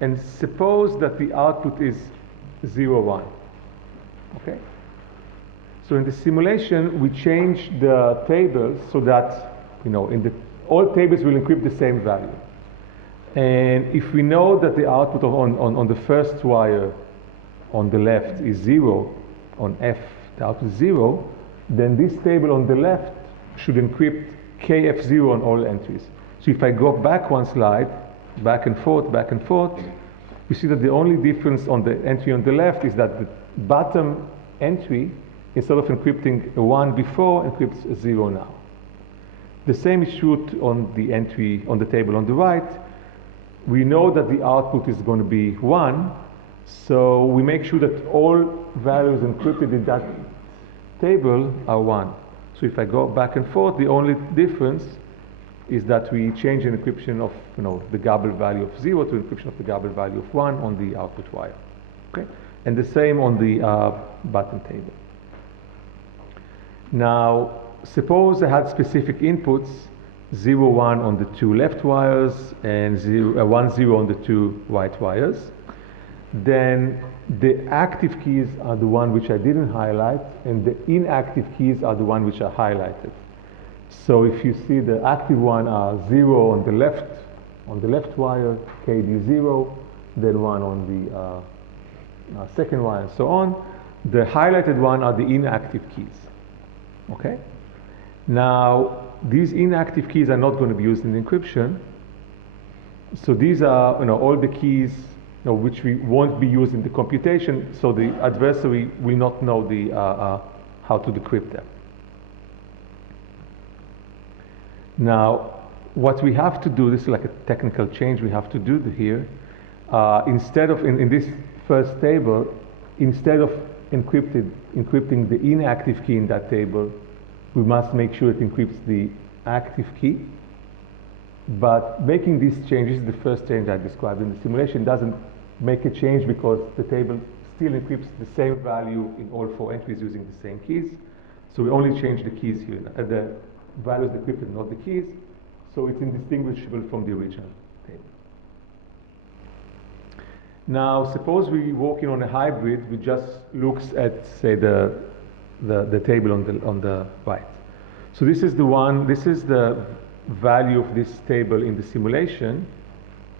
and suppose that the output is 0, 1. Okay? So in the simulation, we change the tables so that, you know, all tables will encrypt the same value. And if we know that the output on the first wire on the left is 0, on F, the output is 0, then this table on the left should encrypt KF0 on all entries. So if I go back one slide, back and forth, you see that the only difference on the entry on the left is that the bottom entry, instead of encrypting a 1 before, encrypts a 0 now. The same is true on the entry on the table on the right. We know that the output is going to be 1, so we make sure that all values encrypted in that table are 1. So if I go back and forth, the only difference is that we change an encryption of, you know, the Goblet value of 0 to encryption of the Goblet value of 1 on the output wire. Okay? And the same on the bottom table. Now, suppose I had specific inputs, 0, 1 on the two left wires and 1, 0 on the two right wires. Then the active keys are the one which I didn't highlight, and the inactive keys are the one which are highlighted. So if you see the active one are 0 on the left wire, KD0, then 1 on the second wire, and so on. The highlighted one are the inactive keys. Okay? Now, these inactive keys are not going to be used in encryption. So these are, you know, all the keys, you know, which we won't be used in the computation, so the adversary will not know the, how to decrypt them. Now, what we have to do, this is like a technical change we have to do here. Instead of, in this first table, instead of encrypting the inactive key in that table, we must make sure it encrypts the active key. But making these changes, the first change I described in the simulation, doesn't make a change because the table still encrypts the same value in all 4 entries using the same keys. So we only change the keys here, the values decrypted, not the keys. So it's indistinguishable from the original table. Now, suppose we're working on a hybrid which just looks at, say, the table on the right. So this is the one, this is the value of this table in the simulation,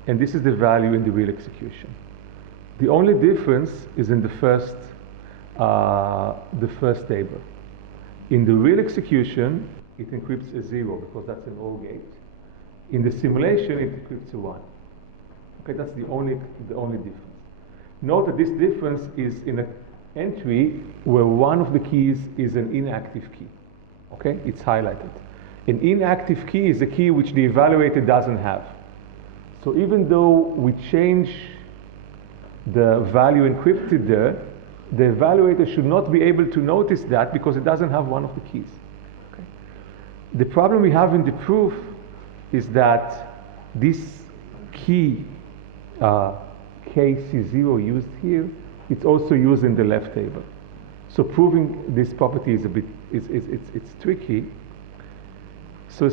and this is the value in the real execution. The only difference is in the first table. In the real execution, it encrypts a 0 because that's an OR gate. In the simulation, it encrypts a 1. Okay, that's the only difference. Note that this difference is in an entry where one of the keys is an inactive key. Okay, it's highlighted. An inactive key is a key which the evaluator doesn't have. So even though we change the value encrypted there, the evaluator should not be able to notice that because it doesn't have one of the keys. Okay. The problem we have in the proof is that this key, KC0 used here, it's also used in the left table. So proving this property is a bit, it's tricky. So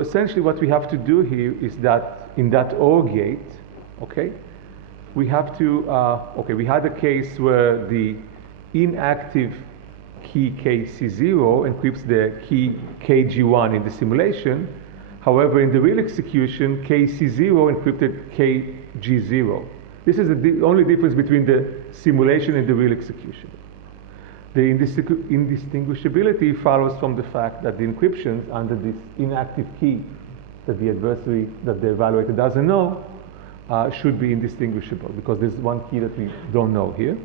essentially what we have to do here is that in that OR gate, okay, we have to, we had a case where the inactive key KC0 encrypts the key KG1 in the simulation. However, in the real execution, KC0 encrypted KG0. This is the only difference between the simulation and the real execution. The indistinguishability follows from the fact that the encryptions under this inactive key that the adversary, that the evaluator doesn't know, should be indistinguishable, because there's one key that we don't know here.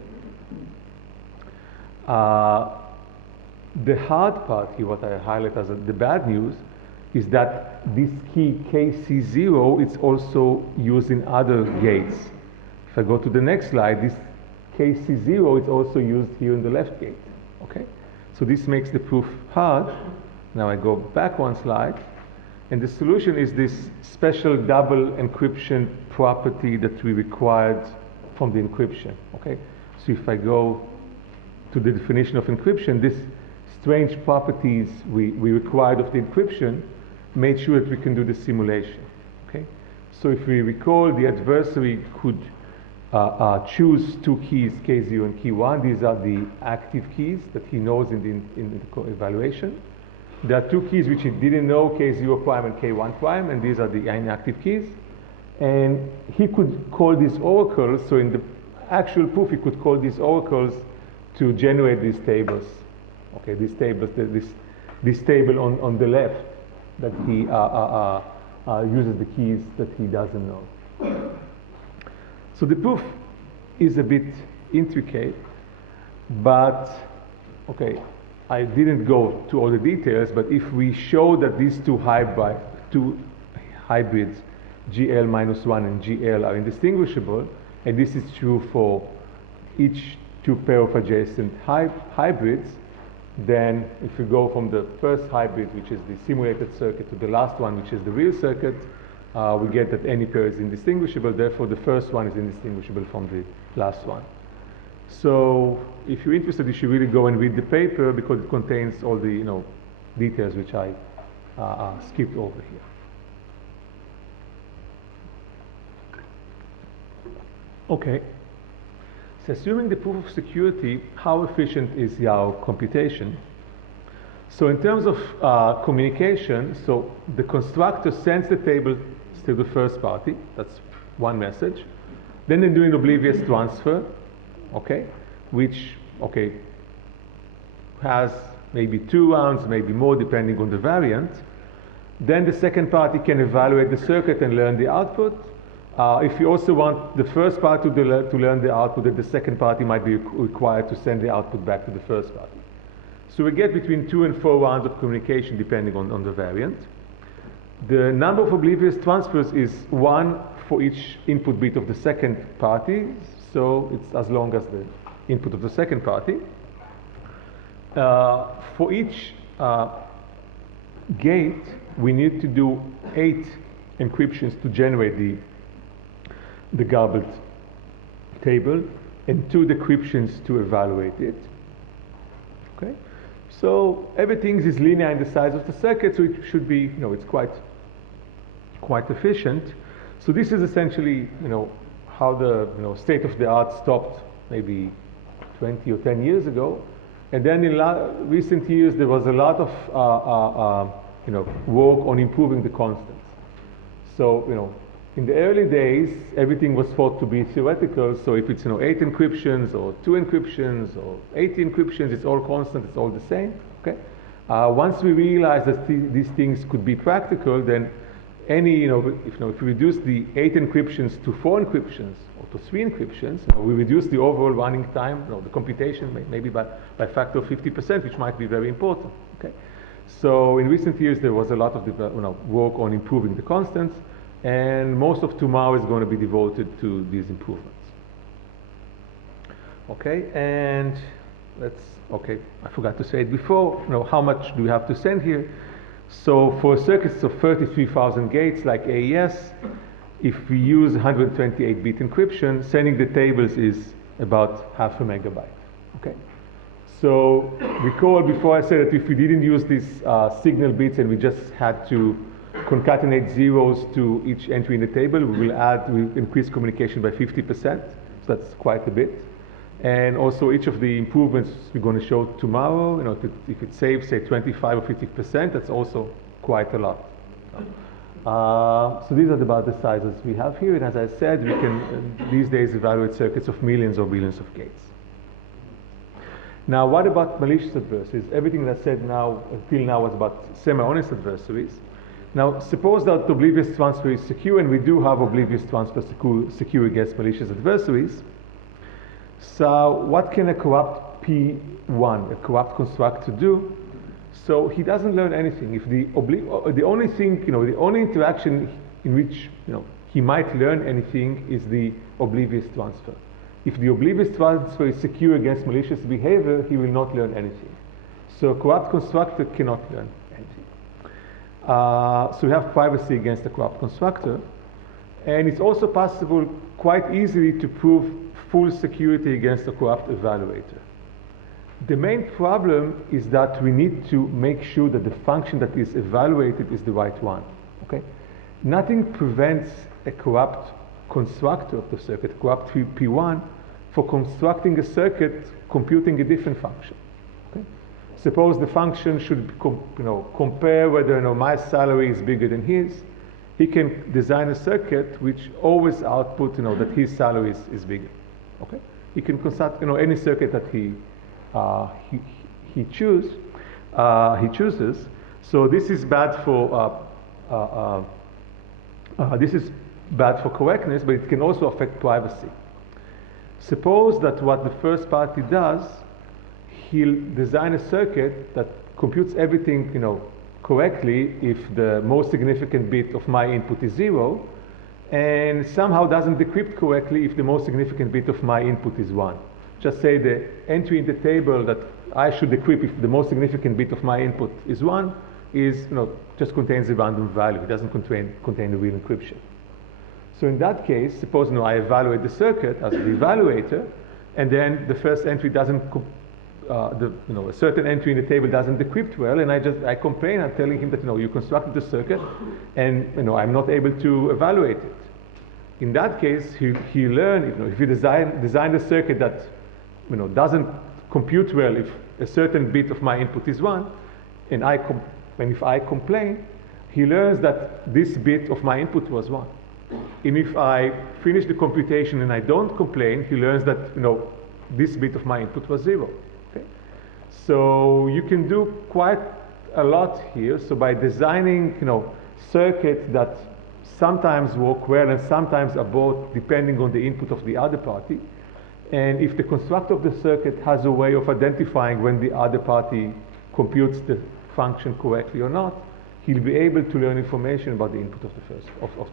The hard part here, what I highlight as the bad news, is that this key KC0 is also used in other gates. If I go to the next slide, this KC0 is also used here in the left gate. Okay, so this makes the proof hard. Now I go back one slide, and the solution is this special double encryption property that we required from the encryption. Okay, so if I go to the definition of encryption, this strange properties we required of the encryption made sure that we can do the simulation. Okay, so if we recall, the adversary could choose two keys, K0 and K1. These are the active keys that he knows in the evaluation. There are two keys which he didn't know, K0 prime and K1 prime, and these are the inactive keys. And he could call these oracles, so in the actual proof he could call these oracles to generate these tables. Okay, these tables, this table on the left that he uses the keys that he doesn't know. So the proof is a bit intricate, but okay, I didn't go to all the details, but if we show that these two hybrids, GL-1 and GL, are indistinguishable, and this is true for each two pair of adjacent hybrids, then if we go from the first hybrid, which is the simulated circuit, to the last one, which is the real circuit, we get that any pair is indistinguishable. Therefore, the first one is indistinguishable from the last one. So if you're interested, you should really go and read the paper, because it contains all the details which I skipped over here. Okay. So assuming the proof of security, how efficient is Yaos computation? So in terms of communication, so the constructor sends the table to the first party. That's one message. Then they do an oblivious transfer, okay, which, okay, has maybe 2 rounds, maybe more, depending on the variant. Then the second party can evaluate the circuit and learn the output. If you also want the first party to learn the output, then the second party might be required to send the output back to the first party. So we get between 2 and 4 rounds of communication, depending on the variant. The number of oblivious transfers is 1 for each input bit of the second party, so it's as long as the input of the second party. For each gate, we need to do 8 encryptions to generate the Goblet table, and 2 decryptions to evaluate it. Okay, so everything is linear in the size of the circuit, so it should be, it's quite efficient. So this is essentially, how the state of the art stopped maybe 20 or 10 years ago, and then in recent years there was a lot of work on improving the constants. So in the early days, everything was thought to be theoretical. So if it's 8 encryptions or 2 encryptions or 80 encryptions, it's all constant, it's all the same. Okay. Once we realized that these things could be practical, then any if we reduce the 8 encryptions to 4 encryptions or to 3 encryptions, we reduce the overall running time, the computation maybe by a factor of 50%, which might be very important. Okay. So in recent years, there was a lot of work on improving the constants. And most of tomorrow is going to be devoted to these improvements. Okay, and I forgot to say it before, how much do we have to send here? So for circuits of 33,000 gates like AES, if we use 128-bit encryption, sending the tables is about 0.5 MB. Okay, so recall before I said that if we didn't use these signal bits and we just had to concatenate zeros to each entry in the table, we increase communication by 50%, so that's quite a bit. And also each of the improvements we're going to show tomorrow, if it saves, say, 25 or 50%, that's also quite a lot. So these are about the sizes we have here. And as I said, we can these days evaluate circuits of millions or billions of gates. Now, what about malicious adversaries? Everything that I said now, until now, was about semi-honest adversaries. Now, suppose that oblivious transfer is secure, and we do have oblivious transfer secure against malicious adversaries. So what can a corrupt P1, a corrupt constructor, do? So he doesn't learn anything. If the only thing, the only interaction in which he might learn anything is the oblivious transfer. If the oblivious transfer is secure against malicious behavior, he will not learn anything. So a corrupt constructor cannot learn anything. So we have privacy against a corrupt constructor. And it's also possible quite easily to prove full security against a corrupt evaluator. The main problem is that we need to make sure that the function that is evaluated is the right one. Okay? Nothing prevents a corrupt constructor of the circuit, corrupt P1, for constructing a circuit computing a different function. Okay? Suppose the function should compare whether my salary is bigger than his. He can design a circuit which always output that his salary is bigger. Okay? He can construct any circuit that he chooses. So this is bad for correctness, but it can also affect privacy. Suppose that what the first party does, he'll design a circuit that computes everything correctly if the most significant bit of my input is 0, and somehow doesn't decrypt correctly if the most significant bit of my input is 1. Just say the entry in the table that I should decrypt if the most significant bit of my input is 1 is, just contains a random value. It doesn't contain the real encryption. So in that case, suppose I evaluate the circuit as the evaluator, and then the first entry doesn't, a certain entry in the table doesn't decrypt well, and I complain. I'm telling him that you constructed the circuit, and I'm not able to evaluate it. In that case, he learned. If you design a circuit that doesn't compute well if a certain bit of my input is 1, and if I complain, he learns that this bit of my input was 1. And if I finish the computation and I don't complain, he learns that this bit of my input was 0. Okay? So you can do quite a lot here. So by designing circuits that sometimes work well and sometimes abort depending on the input of the other party, and if the constructor of the circuit has a way of identifying when the other party computes the function correctly or not, he'll be able to learn information about the input of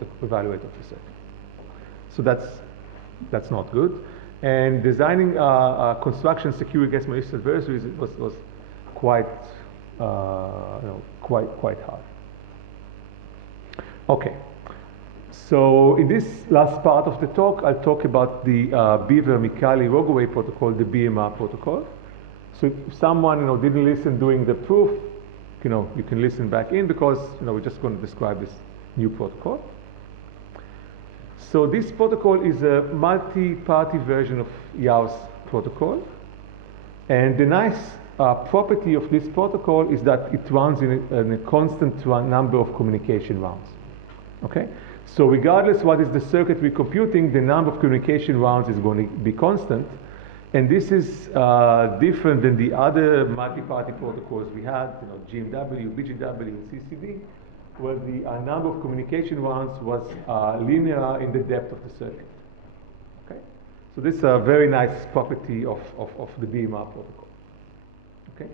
the evaluator of the circuit. So that's not good. And designing construction secure against malicious adversaries was quite hard. Okay. So in this last part of the talk, I'll talk about the Beaver-Micali-Rogoway protocol, the BMR protocol. So if someone didn't listen during the proof, you can listen back in, because we're just going to describe this new protocol. So this protocol is a multi-party version of Yaos protocol, and the nice property of this protocol is that it runs in a constant number of communication rounds. Okay, so regardless what is the circuit we're computing, the number of communication rounds is going to be constant. And this is different than the other multi-party protocols we had, GMW, BGW, and CCD, where the number of communication rounds was linear in the depth of the circuit. Okay, so this is a very nice property of the BMR protocol. Okay,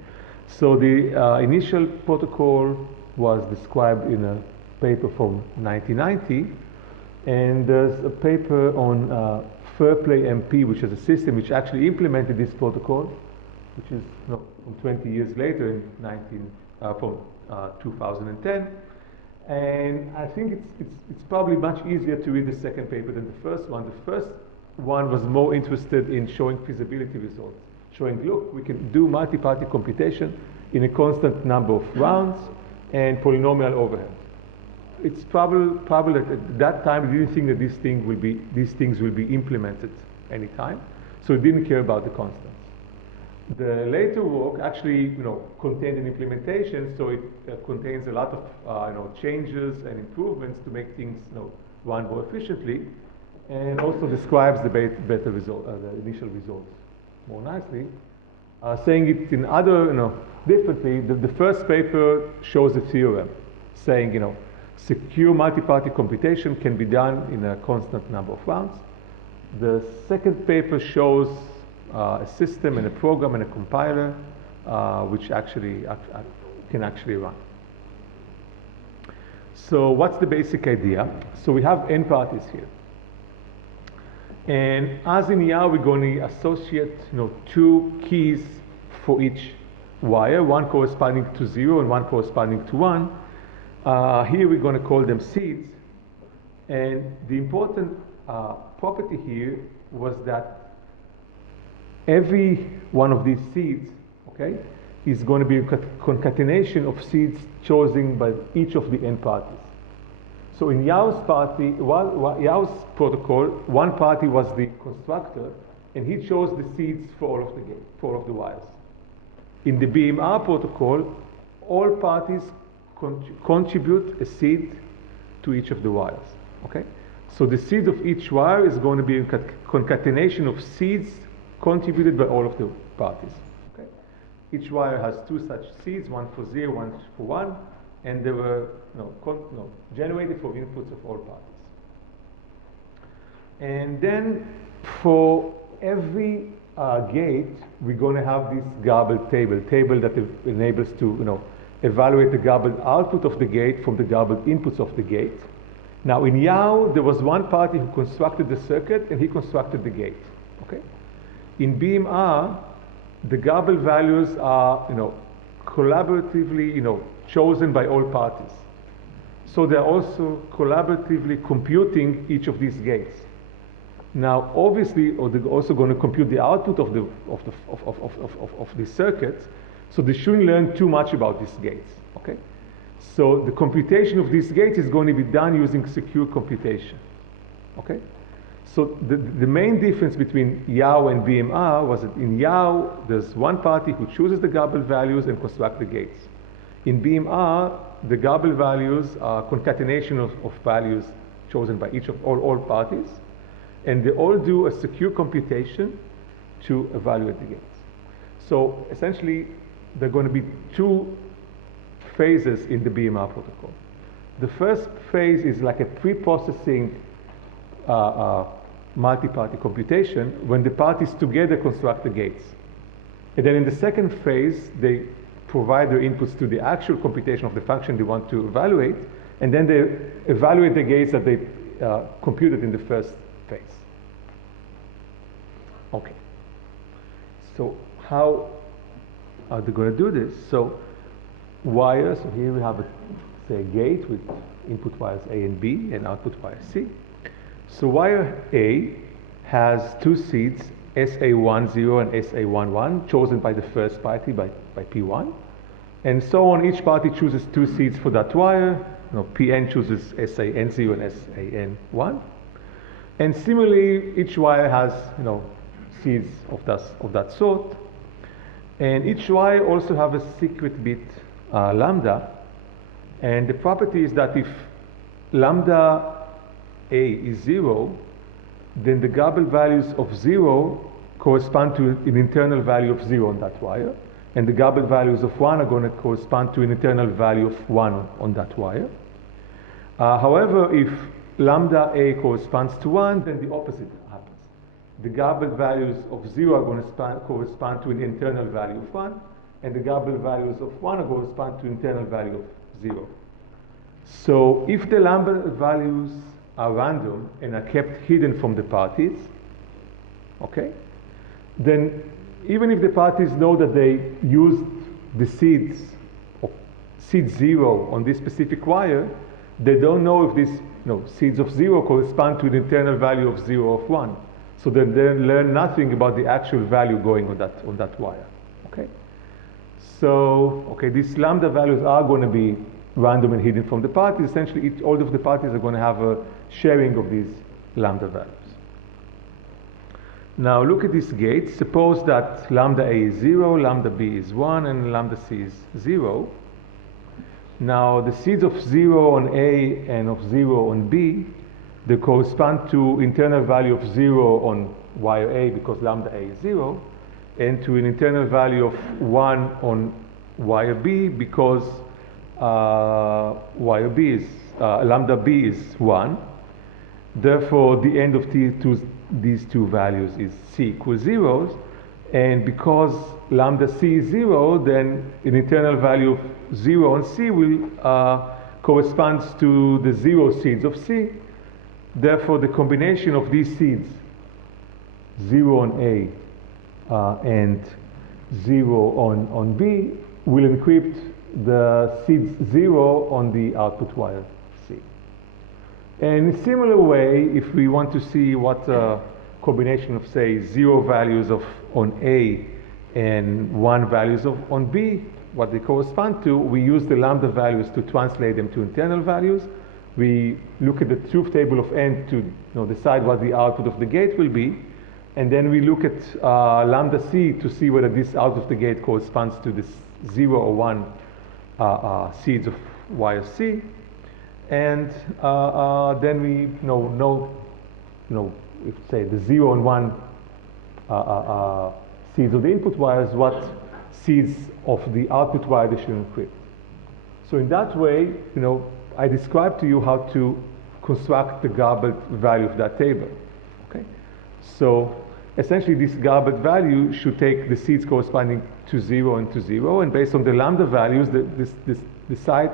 so the initial protocol was described in a paper from 1990, and there's a paper on Fairplay MP, which is a system which actually implemented this protocol, which is from 20 years later in 2010. And I think it's probably much easier to read the second paper than the first one. The first one was more interested in showing feasibility results, showing, look, we can do multi-party computation in a constant number of rounds and polynomial overhead. It's probably at that time we didn't think that these things will be implemented anytime. So it didn't care about the constants. The later work actually, contained an implementation, so it contains a lot of, changes and improvements to make things, run more efficiently, and also describes the better result, the initial results more nicely. Saying it in other, differently, the first paper shows a theorem saying, secure multi-party computation can be done in a constant number of rounds. The second paper shows a system and a program and a compiler which actually can actually run. So what's the basic idea? So we have n parties here. And as in Yaos, we're going to associate two keys for each wire, one corresponding to 0 and one corresponding to 1. Here we're going to call them seeds. And the important property here was that every one of these seeds, okay, is going to be a concatenation of seeds chosen by each of the n parties. So in Yaos protocol, one party was the constructor, and he chose the seeds for all of the wires. In the BMR protocol, all parties contribute a seed to each of the wires. Okay, so the seed of each wire is going to be a concatenation of seeds contributed by all of the parties. Okay, each wire has two such seeds, one for 0, one for 1, and they were generated for inputs of all parties. And then for every gate, we're going to have this garbled table that enables to evaluate the garbled output of the gate from the garbled inputs of the gate. Now in Yaos, there was one party who constructed the circuit, and he constructed the gate. Okay. In BMR, the garbled values are collaboratively chosen by all parties. So they're also collaboratively computing each of these gates. Now, obviously, they're also going to compute the output of the circuits, so they shouldn't learn too much about these gates. Okay, so the computation of these gates is going to be done using secure computation. Okay, so the main difference between Yaos and BMR was that in Yaos, there's one party who chooses the garbled values and constructs the gates. In BMR, the garbled values are concatenation of values chosen by each of all parties, and they all do a secure computation to evaluate the gates. So essentially, there are going to be two phases in the BMR protocol. The first phase is like a pre-processing multi-party computation when the parties together construct the gates. And then in the second phase, they provide their inputs to the actual computation of the function they want to evaluate, and then they evaluate the gates that they computed in the first phase. Okay. So how are they going to do this? So wires, so here we have a gate with input wires A and B and output wire C. So wire A has two seeds, SA10 and SA11, chosen by the first party by P1. And so on, each party chooses two seeds for that wire. Pn chooses SAN0 and SAN1. And similarly, each wire has seeds of that sort. And each wire also have a secret bit lambda. And the property is that if lambda A is 0, then the garbled values of 0 correspond to an internal value of 0 on that wire. And the garbled values of 1 are going to correspond to an internal value of 1 on that wire. However, if lambda A corresponds to 1, then the opposite happens. The garbled values of 0 are going to correspond to an internal value of 1, and the garbled values of 1 are going to correspond to an internal value of 0. So if the lambda values are random and are kept hidden from the parties, okay, then even if the parties know that they used the seeds of seed 0 on this specific wire, they don't know if these seeds of 0 correspond to the internal value of 0 of 1. So then they learn nothing about the actual value going on that wire. Okay. So these lambda values are going to be random and hidden from the parties. Essentially, all of the parties are going to have a sharing of these lambda values. Now look at this gate. Suppose that lambda A is 0, lambda B is 1, and lambda C is 0. Now the seeds of 0 on A and of 0 on B, they correspond to internal value of 0 on wire A because lambda A is 0, and to an internal value of 1 on wire B because wire B is, lambda B is 1. Therefore, the end of these two values is C equals 0. And because lambda C is 0, then an internal value of 0 on C will corresponds to the 0 seeds of C. Therefore, the combination of these seeds, 0 on A and 0 on B, will encrypt the seeds 0 on the output wire C. And in a similar way, if we want to see what combination of, say, 0 values on A and 1 values on B, what they correspond to, we use the lambda values to translate them to internal values. We look at the truth table of N to decide what the output of the gate will be. And then we look at lambda C to see whether this out of the gate corresponds to this 0 or 1 seeds of wire C. And then we know if say the 0 and 1 seeds of the input wires, what seeds of the output wire they should encrypt. So in that way, I described to you how to construct the garbled value of that table. Okay, so essentially this garbled value should take the seeds corresponding to 0 and to 0, and based on the lambda values, decide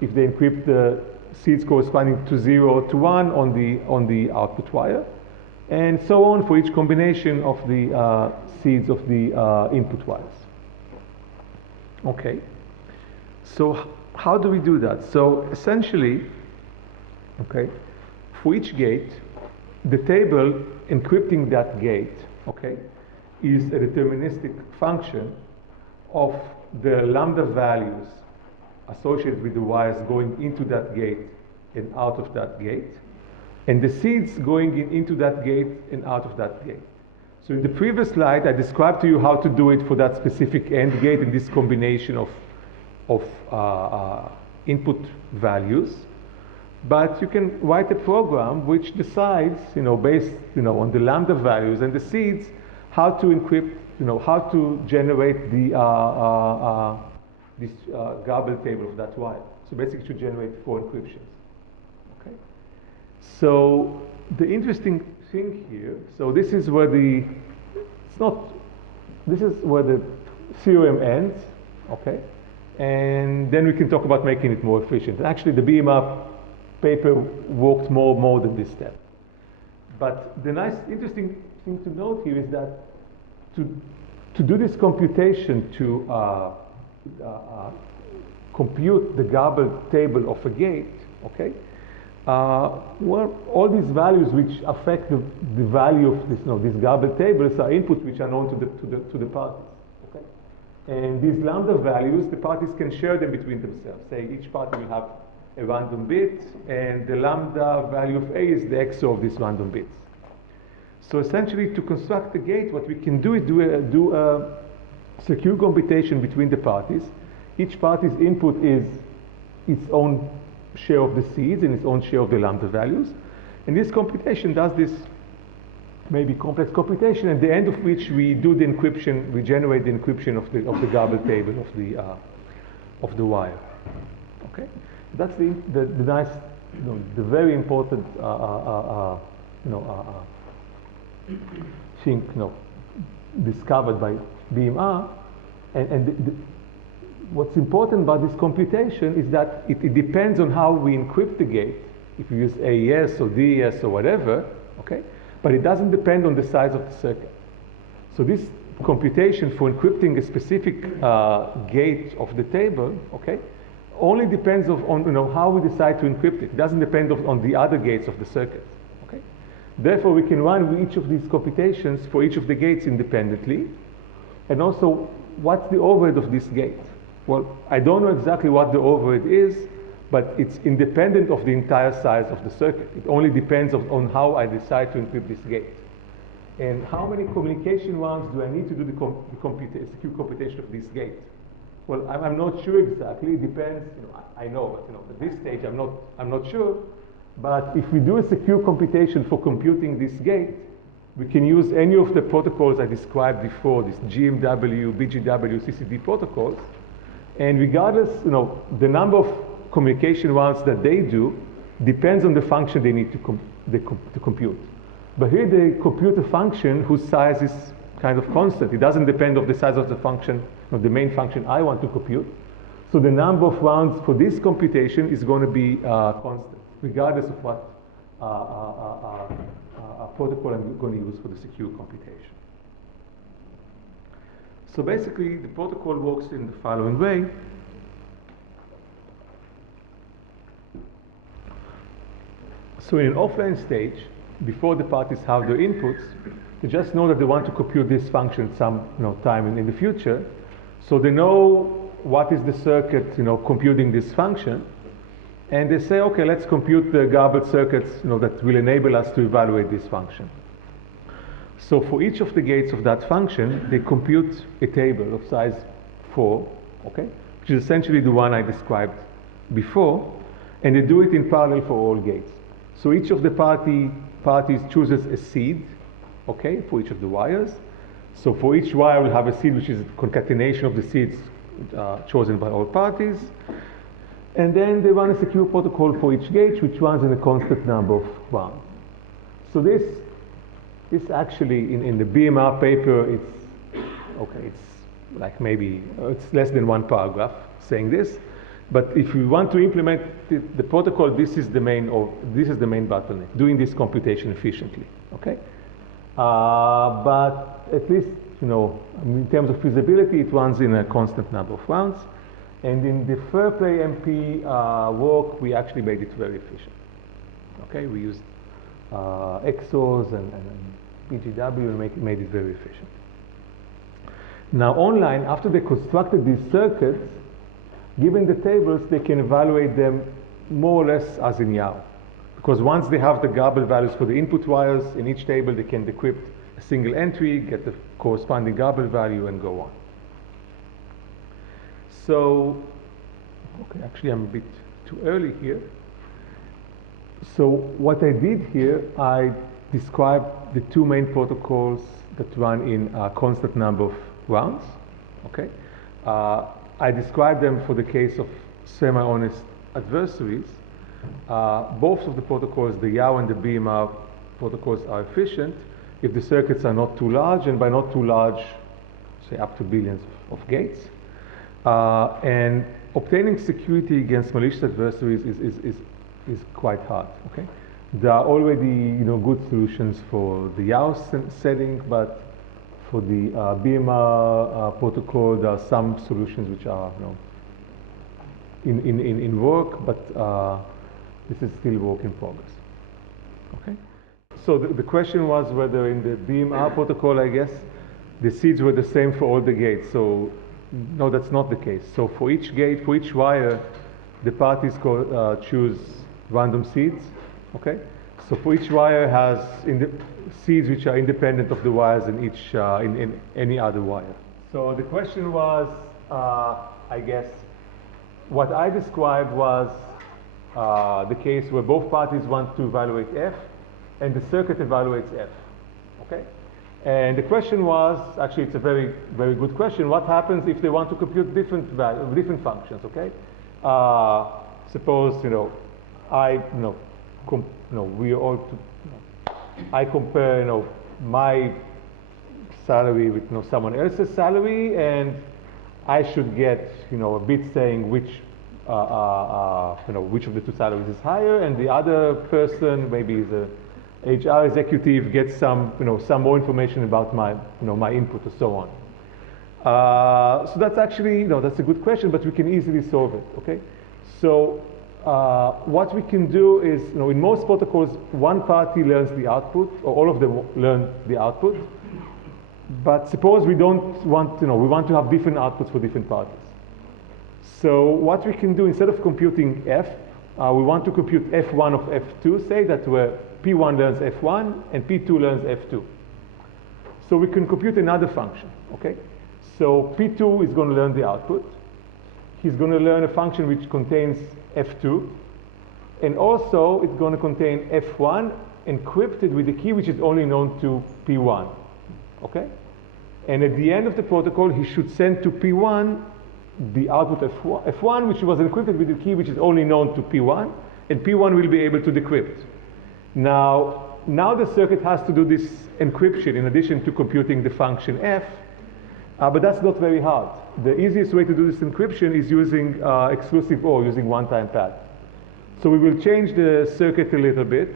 if they encrypt the seeds corresponding to 0 or to 1 on the output wire, and so on for each combination of the seeds of the input wires. Okay, so how do we do that? So essentially, okay, for each gate, the table encrypting that gate, okay, is a deterministic function of the lambda values associated with the wires going into that gate and out of that gate, and the seeds going into that gate and out of that gate. So in the previous slide, I described to you how to do it for that specific AND gate in this combination of input values. But you can write a program which decides, based on the lambda values and the seeds, how to encrypt, how to generate the this garbled table of that wire. So basically, it should generate 4 encryptions. Okay. So the interesting thing here, so this is where this is where the theorem ends. Okay, and then we can talk about making it more efficient. And actually, the BMR paper worked more than this step. But the interesting thing to note here is that to do this computation to compute the garbled table of a gate, okay, well, all these values which affect the value of this, these garbled tables are inputs which are known to the parties, okay? And these lambda values, the parties can share them between themselves. Say each party will have a random bit, and the lambda value of A is the XOR of these random bits. So essentially, to construct the gate, what we can do is do a secure computation between the parties. Each party's input is its own share of the seeds and its own share of the lambda values. And this computation does this maybe complex computation, at the end of which we do the encryption, we generate the encryption of the garbled table of the wire. Okay, that's the nice, the very important thing discovered by BMR, and what's important about this computation is that it depends on how we encrypt the gate. If you use AES or DES or whatever, okay, but it doesn't depend on the size of the circuit. So this computation for encrypting a specific gate of the table, okay, only depends on how we decide to encrypt it. It doesn't depend on the other gates of the circuit. Okay, therefore we can run each of these computations for each of the gates independently, and also what's the overhead of this gate? Well, I don't know exactly what the overhead is, but it's independent of the entire size of the circuit. It only depends on how I decide to encrypt this gate. And how many communication rounds do I need to do the secure computation of this gate? Well, I'm not sure exactly. It depends. I know, but at this stage, I'm not sure. But if we do a secure computation for computing this gate, we can use any of the protocols I described before, this GMW, BGW, CCD protocols. And regardless, the number of communication rounds that they do depends on the function they need to compute. But here they compute a function whose size is kind of constant. It doesn't depend on the size of the function, of the main function I want to compute. So the number of rounds for this computation is going to be constant, regardless of what protocol I'm going to use for the secure computation. So basically, the protocol works in the following way. So in an offline stage, before the parties have their inputs, they just know that they want to compute this function some time in the future. So they know what is the circuit computing this function. And they say, okay, let's compute the goblet circuits that will enable us to evaluate this function. So for each of the gates of that function, they compute a table of size 4, okay, which is essentially the one I described before, and they do it in parallel for all gates. So each of the parties chooses a seed, okay, for each of the wires. So for each wire, we'll have a seed, which is a concatenation of the seeds chosen by all parties. And then they run a secure protocol for each gate, which runs in a constant number of rounds. So this actually, in the BMR paper, it's like maybe, it's less than one paragraph saying this. But if you want to implement the protocol, this is the main bottleneck, doing this computation efficiently, okay? But at least, in terms of feasibility, it runs in a constant number of rounds. And in the fair play MP work, we actually made it very efficient. Okay, we used XORs and BGW and made it very efficient. Now online, after they constructed these circuits, given the tables, they can evaluate them more or less as in Yaos. Because once they have the goblet values for the input wires in each table, they can decrypt a single entry, get the corresponding goblet value, and go on. So, okay, actually I'm a bit too early here. So what I did here, I described the two main protocols that run in a constant number of rounds, okay? I described them for the case of semi-honest adversaries. Both of the protocols, the Yaos and the BMR protocols, are efficient if the circuits are not too large, and by not too large, say up to billions of gates. And obtaining security against malicious adversaries is quite hard. Okay, there are already good solutions for the Yaos setting, but for the BMR protocol, there are some solutions which are in work, but this is still work in progress. Okay, so the question was whether in the BMR protocol, I guess, the seeds were the same for all the gates. So no, that's not the case. So for each gate, for each wire, the parties choose random seeds, okay? So for each wire has seeds which are independent of the wires in each, in any other wire. So the question was, I guess, what I described was the case where both parties want to evaluate F, and the circuit evaluates F, okay? And the question was, actually it's a very, very good question, what happens if they want to compute different functions, okay? Suppose, I compare, my salary with, someone else's salary, and I should get, a bit saying which of the two salaries is higher, and the other person, maybe is a HR executive, gets some more information about my, my input or so on. So that's actually, that's a good question, but we can easily solve it, okay? So what we can do is, in most protocols, one party learns the output, or all of them learn the output. But suppose we don't want, we want to have different outputs for different parties. So what we can do, instead of computing F, we want to compute F1 of F2, say that where P1 learns F1 and P2 learns F2. So we can compute another function, okay? So P2 is going to learn the output. He's going to learn a function which contains F2. And also, it's going to contain F1 encrypted with a key which is only known to P1, okay? And at the end of the protocol, he should send to P1 the output F1, which was encrypted with the key which is only known to P1, and P1 will be able to decrypt. Now the circuit has to do this encryption in addition to computing the function F, but that's not very hard. The easiest way to do this encryption is using exclusive OR, using one-time pad. So we will change the circuit a little bit.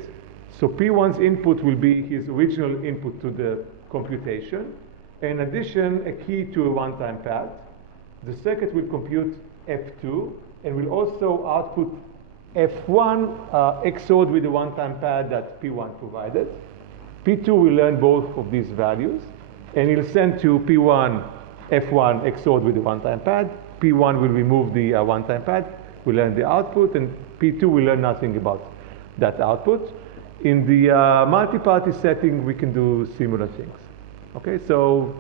So P1's input will be his original input to the computation. In addition, a key to a one-time pad. The circuit will compute F2 and will also output F1 XORed with the one-time pad that P1 provided. P2 will learn both of these values, and he'll send to P1 F1 XORed with the one-time pad. P1 will remove the one-time pad, will learn the output, and P2 will learn nothing about that output. In the multi-party setting, we can do similar things. Okay, so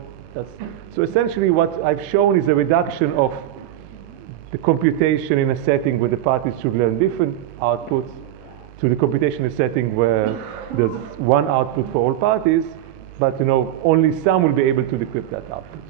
essentially what I've shown is a reduction of the computation in a setting where the parties should learn different outputs to the computation in a setting where there's one output for all parties, but only some will be able to decrypt that output.